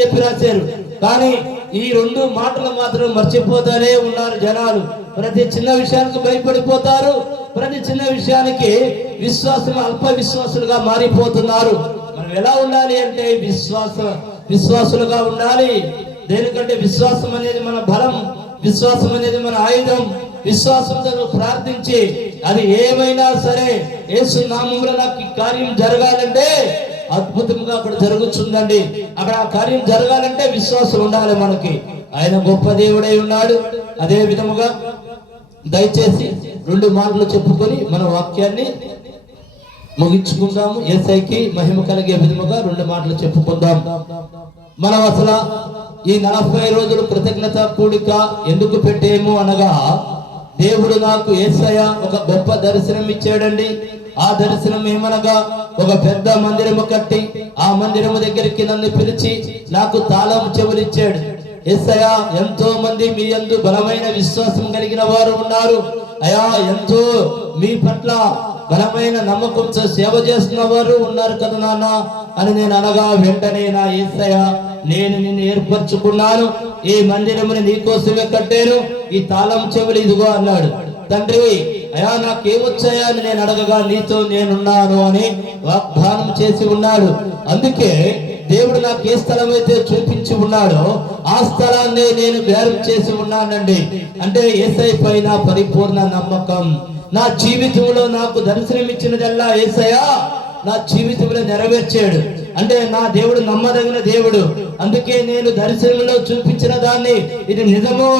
చెప్పి రాశారు. కానీ ఈ రెండు మాటలు మాత్రం మర్చిపోతానే ఉన్నారు జనాలు. ప్రతి చిన్న విషయానికి భయపడిపోతారు. ప్రతి చిన్న విషయానికి అల్ప విశ్వాసులుగా మారిపోతున్నారు. మనం ఎలా ఉండాలి అంటే విశ్వాసులుగా ఉండాలి. దేనికంటే విశ్వాసం అనేది మన బలం, విశ్వాసం అనేది మన ఆయుధం. విశ్వాసంతో ప్రార్థించి అది ఏమైనా సరే యేసు నామములో నాకు ఈ కార్యం జరగాలంటే అద్భుతంగా అక్కడ జరుగుతుందండి. అక్కడ ఆ కార్యం జరగాలంటే విశ్వాసం ఉండాలి మనకి. ఆయన గొప్ప దేవుడై ఉన్నాడు. అదే విధముగా దయచేసి 2 మాటలు చెప్పుకొని మన వాక్యాన్ని ముగించుకుందాము. యేసయ్యకి మహిమ కలిగే విధముగా 2 మాటలు చెప్పుకుందాం. మనం అసలు ఈ 40 రోజులు కృతజ్ఞత కూడిక ఎందుకు పెట్టేము అనగా, దేవుడు నాకు యేసయ్య ఒక గొప్ప దర్శనం ఇచ్చాడండి. ఆ దర్శనం ఏమనగా, ఒక పెద్ద మందిరము కట్టి ఆ మందిరము దగ్గరికి నన్ను పిలిచి నాకు తాళం చెవులు ఇచ్చాడు. యేసయ్య, ఎంతో మంది మీ యందు బలమైన విశ్వాసం కలిగిన వారు ఉన్నారు అయ్యా, ఎంతో మీ పట్ల బలమైన నమ్మకంతో సేవ చేస్తున్న వారు ఉన్నారు కదా నాన్న అని నేను అనగా, వెంటనే నా యేసయ్య, నేను నిన్ను ఏర్పరచుకున్నాను, ఈ మందిరముని నీకోసమే కట్టాను, ఈ తాళం చెవులు ఇదిగో అన్నాడు. తండ్రి అయ్యా, నాకేమొచ్చాయా అని నేను అడగగా, నీతో నేనున్నాను అని వాగ్దానం చేసి ఉన్నాడు. అందుకే దేవుడు నాకు ఏ స్థలం అయితే చూపించి ఉన్నాడో ఆ స్థలాన్ని నేను బేరం చేసి ఉన్నానండి. అంటే యేసయ్య పైన పరిపూర్ణ నమ్మకం. నా జీవితంలో నాకు దర్శనం ఇచ్చినదల్లా యేసయ్య నా జీవితంలో నెరవేర్చాడు. అంటే నా దేవుడు నమ్మదగిన దేవుడు. అందుకే నేను దర్శనంలో చూపించిన దాన్ని ఇది నిజము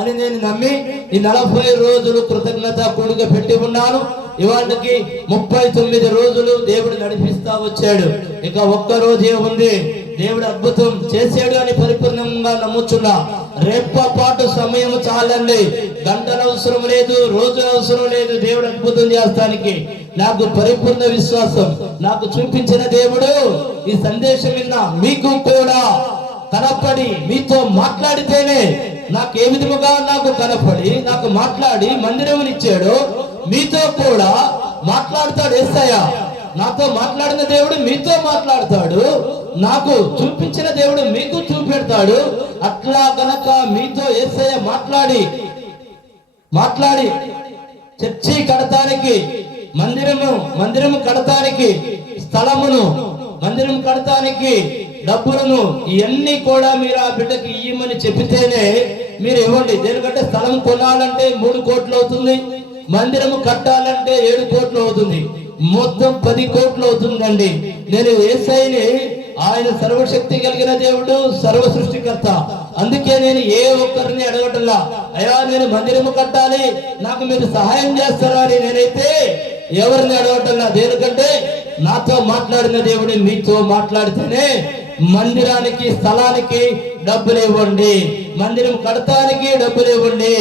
అని నేను నమ్మి ఈ 40 రోజులు కృతజ్ఞత కూడిక పెట్టి ఉన్నాను. ఇవాళకి 39 రోజులు దేవుడు నడిపిస్తా వచ్చాడు. ఇక ఒక్క రోజే ఉంది. దేవుడు అద్భుతం చేశాడు అని పరిపూర్ణంగా నమ్ముచున్నా. రేపపాటు సమయం చాలండి. గంటలు అవసరం లేదు, రోజు అవసరం లేదు. దేవుడు అద్భుతం చేస్తానికి నాకు పరిపూర్ణ విశ్వాసం. నాకు చూపించిన దేవుడు ఈ సందేశం విన్న మీకు కూడా కనపడి మీతో మాట్లాడితేనే, నాకు ఏ విధముగా నాకు కనపడి నాకు మాట్లాడి మందిరమునిచ్చాడు, మీతో కూడా మాట్లాడతాడు యేసయ్య. నాతో మాట్లాడిన దేవుడు మీతో మాట్లాడతాడు, నాకు చూపించిన దేవుడు మీకు చూపెడతాడు. అట్లా గనక మీతో యేసయ్య మాట్లాడి చర్చి కడతానికి, మందిరము కడతానికి స్థలమును, మందిరం కడతానికి డబ్బులను ఇవన్నీ కూడా మీరు ఆ బిడ్డకి ఇయ్యమని చెప్పితేనే మీరు ఇవ్వండి. దేనికంటే స్థలం కొనాలంటే 3 కోట్లు అవుతుంది, మందిరము కట్టాలంటే 7 కోట్లు అవుతుంది, మొత్తం 10 కోట్లు అవుతుందండి. నేను యేసయ్యని, ఆయన సర్వశక్తి కలిగిన దేవుడు, సర్వ సృష్టికర్త. అందుకే నేను ఏ ఒక్కరిని అడగటంలా, అయ్యా నేను మందిరము కట్టాలి నాకు మీరు సహాయం చేస్తారా అని నేనైతే ఎవరిని అడగటంలా. దేనికంటే నాతో మాట్లాడిన దేవుడు మీతో మాట్లాడితేనే మందిరానికి, స్థలానికి డబ్బులు ఇవ్వండి, మందిరం కడతానికి డబ్బులు ఇవ్వండి.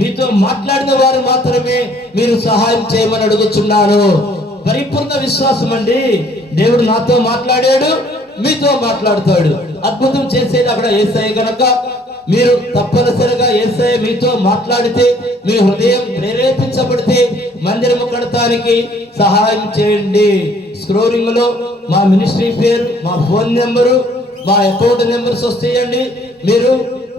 మీతో మాట్లాడిన వారు మాత్రమే మీరు సహాయం చేయమని అడుగుతున్నాను. పరిపూర్ణ విశ్వాసం అండి. దేవుడు నాతో మాట్లాడాడు, మీతో మాట్లాడతాడు. అద్భుతం చేసేది అక్కడ యేసయ్య గనక మీరు తప్పనిసరిగా యేసయ్య మీతో మాట్లాడితే, మీ హృదయం ప్రేరేపించబడితే మందిరము కడతానికి సహాయం చేయండి. స్క్రోలింగ్ లో మా మినిస్ట్రీ పేరు, మా ఫోన్ నెంబరు, మా అకౌంట్ నెంబర్స్ వస్తాయండి. మీరు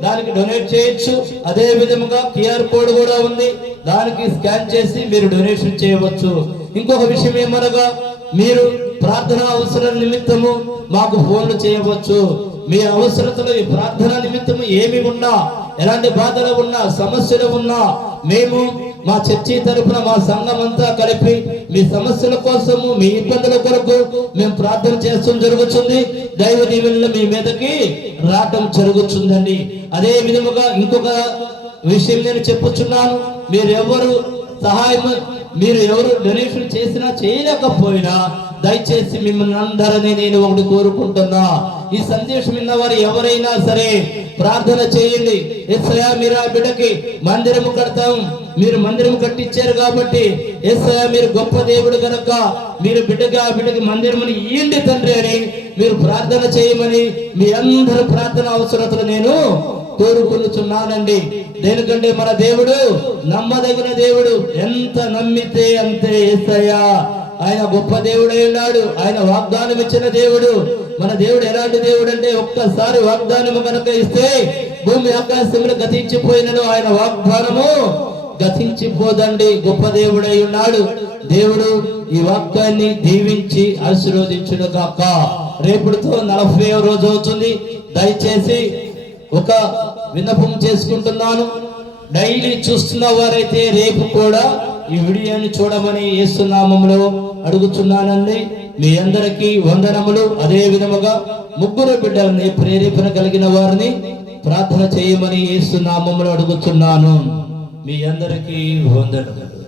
దానికి డొనేట్ చేయొచ్చు. అదే విధముగా QR కోడ్ కూడా ఉంది, దానికి స్కాన్ చేసి మీరు డొనేషన్ చేయవచ్చు. ఇంకొక విషయం ఏమనగా, మీరు ప్రార్థన అవసరం నిమిత్తము మాకు ఫోన్లు చేయవచ్చు. మీ అవసరతలు, ఈ ప్రార్థన నిమిత్తము ఏమి ఉన్నా, ఎలాంటి బాధలు ఉన్నా, సమస్యలు ఉన్నా, మేము మా చర్చి తరపున మా సంఘం అంతా కలిపి మీ సమస్యల కోసము, మీ ఇబ్బందుల కొరకు మేము ప్రార్థన చేస్తూ జరుగుతుంది. దైవ దీవెనలు మీ మీదకి రావటం జరుగుతుందండి. అదే విధముగా ఇంకొక విషయం నేను చెప్పుచున్నాను. మీరు ఎవరు డొనేషన్ చేసినా చేయలేకపోయినా దయచేసి మిమ్మల్ని అందరినీ నేను ఒకటి కోరుకుంటున్నా, ఈ సందేశం విన్న వారు ఎవరైనా సరే ప్రార్థన చేయండి. యేసయ్యా మీరు ఆ బిడ్డకి మందిరము కడతాం, మీరు మందిరం కట్టించారు కాబట్టి యేసయ్యా మీరు గొప్ప దేవుడు కనుక మీరు ఆ బిడ్డకి మందిరముని ఇయ్యండి తండ్రి అని మీరు ప్రార్థన చేయమని మీ అందరి ప్రార్థన అవసరతలు నేను కోరుకుంటున్నానండి. దేనికంటే మన దేవుడు నమ్మదగిన దేవుడు, ఎంత నమ్మితే అంతే యేసయ్యా. ఆయన గొప్ప దేవుడై ఉన్నాడు, ఆయన వాగ్దానం ఇచ్చిన దేవుడు. మన దేవుడు ఎలాంటి దేవుడు అంటే, ఒక్కసారి వాగ్దానము కనుక ఇస్తే భూమి ఆకాశములు గతించిపోయినను ఆయన వాగ్దానము గతించిపోదండి. గొప్ప దేవుడై ఉన్నాడు. దేవుడు ఈ వాక్యాన్ని దీవించి ఆశీర్వదించును గాక. రేపుతో 40వ రోజు అవుతుంది. దయచేసి ఒక విన్నపం చేసుకుంటున్నాను. డైలీ చూస్తున్న వారైతే రేపు కూడా ఈ వీడియోని చూడమని యేసు నామములో అడుగుతున్నానండి. మీ అందరికీ వందనములు. అదే విధముగా 3 బిడ్డలని ప్రేరేపణ కలిగిన వారిని ప్రార్థన చేయమని యేసు నామములో అడుగుతున్నాను. మీ అందరికీ వందనములు.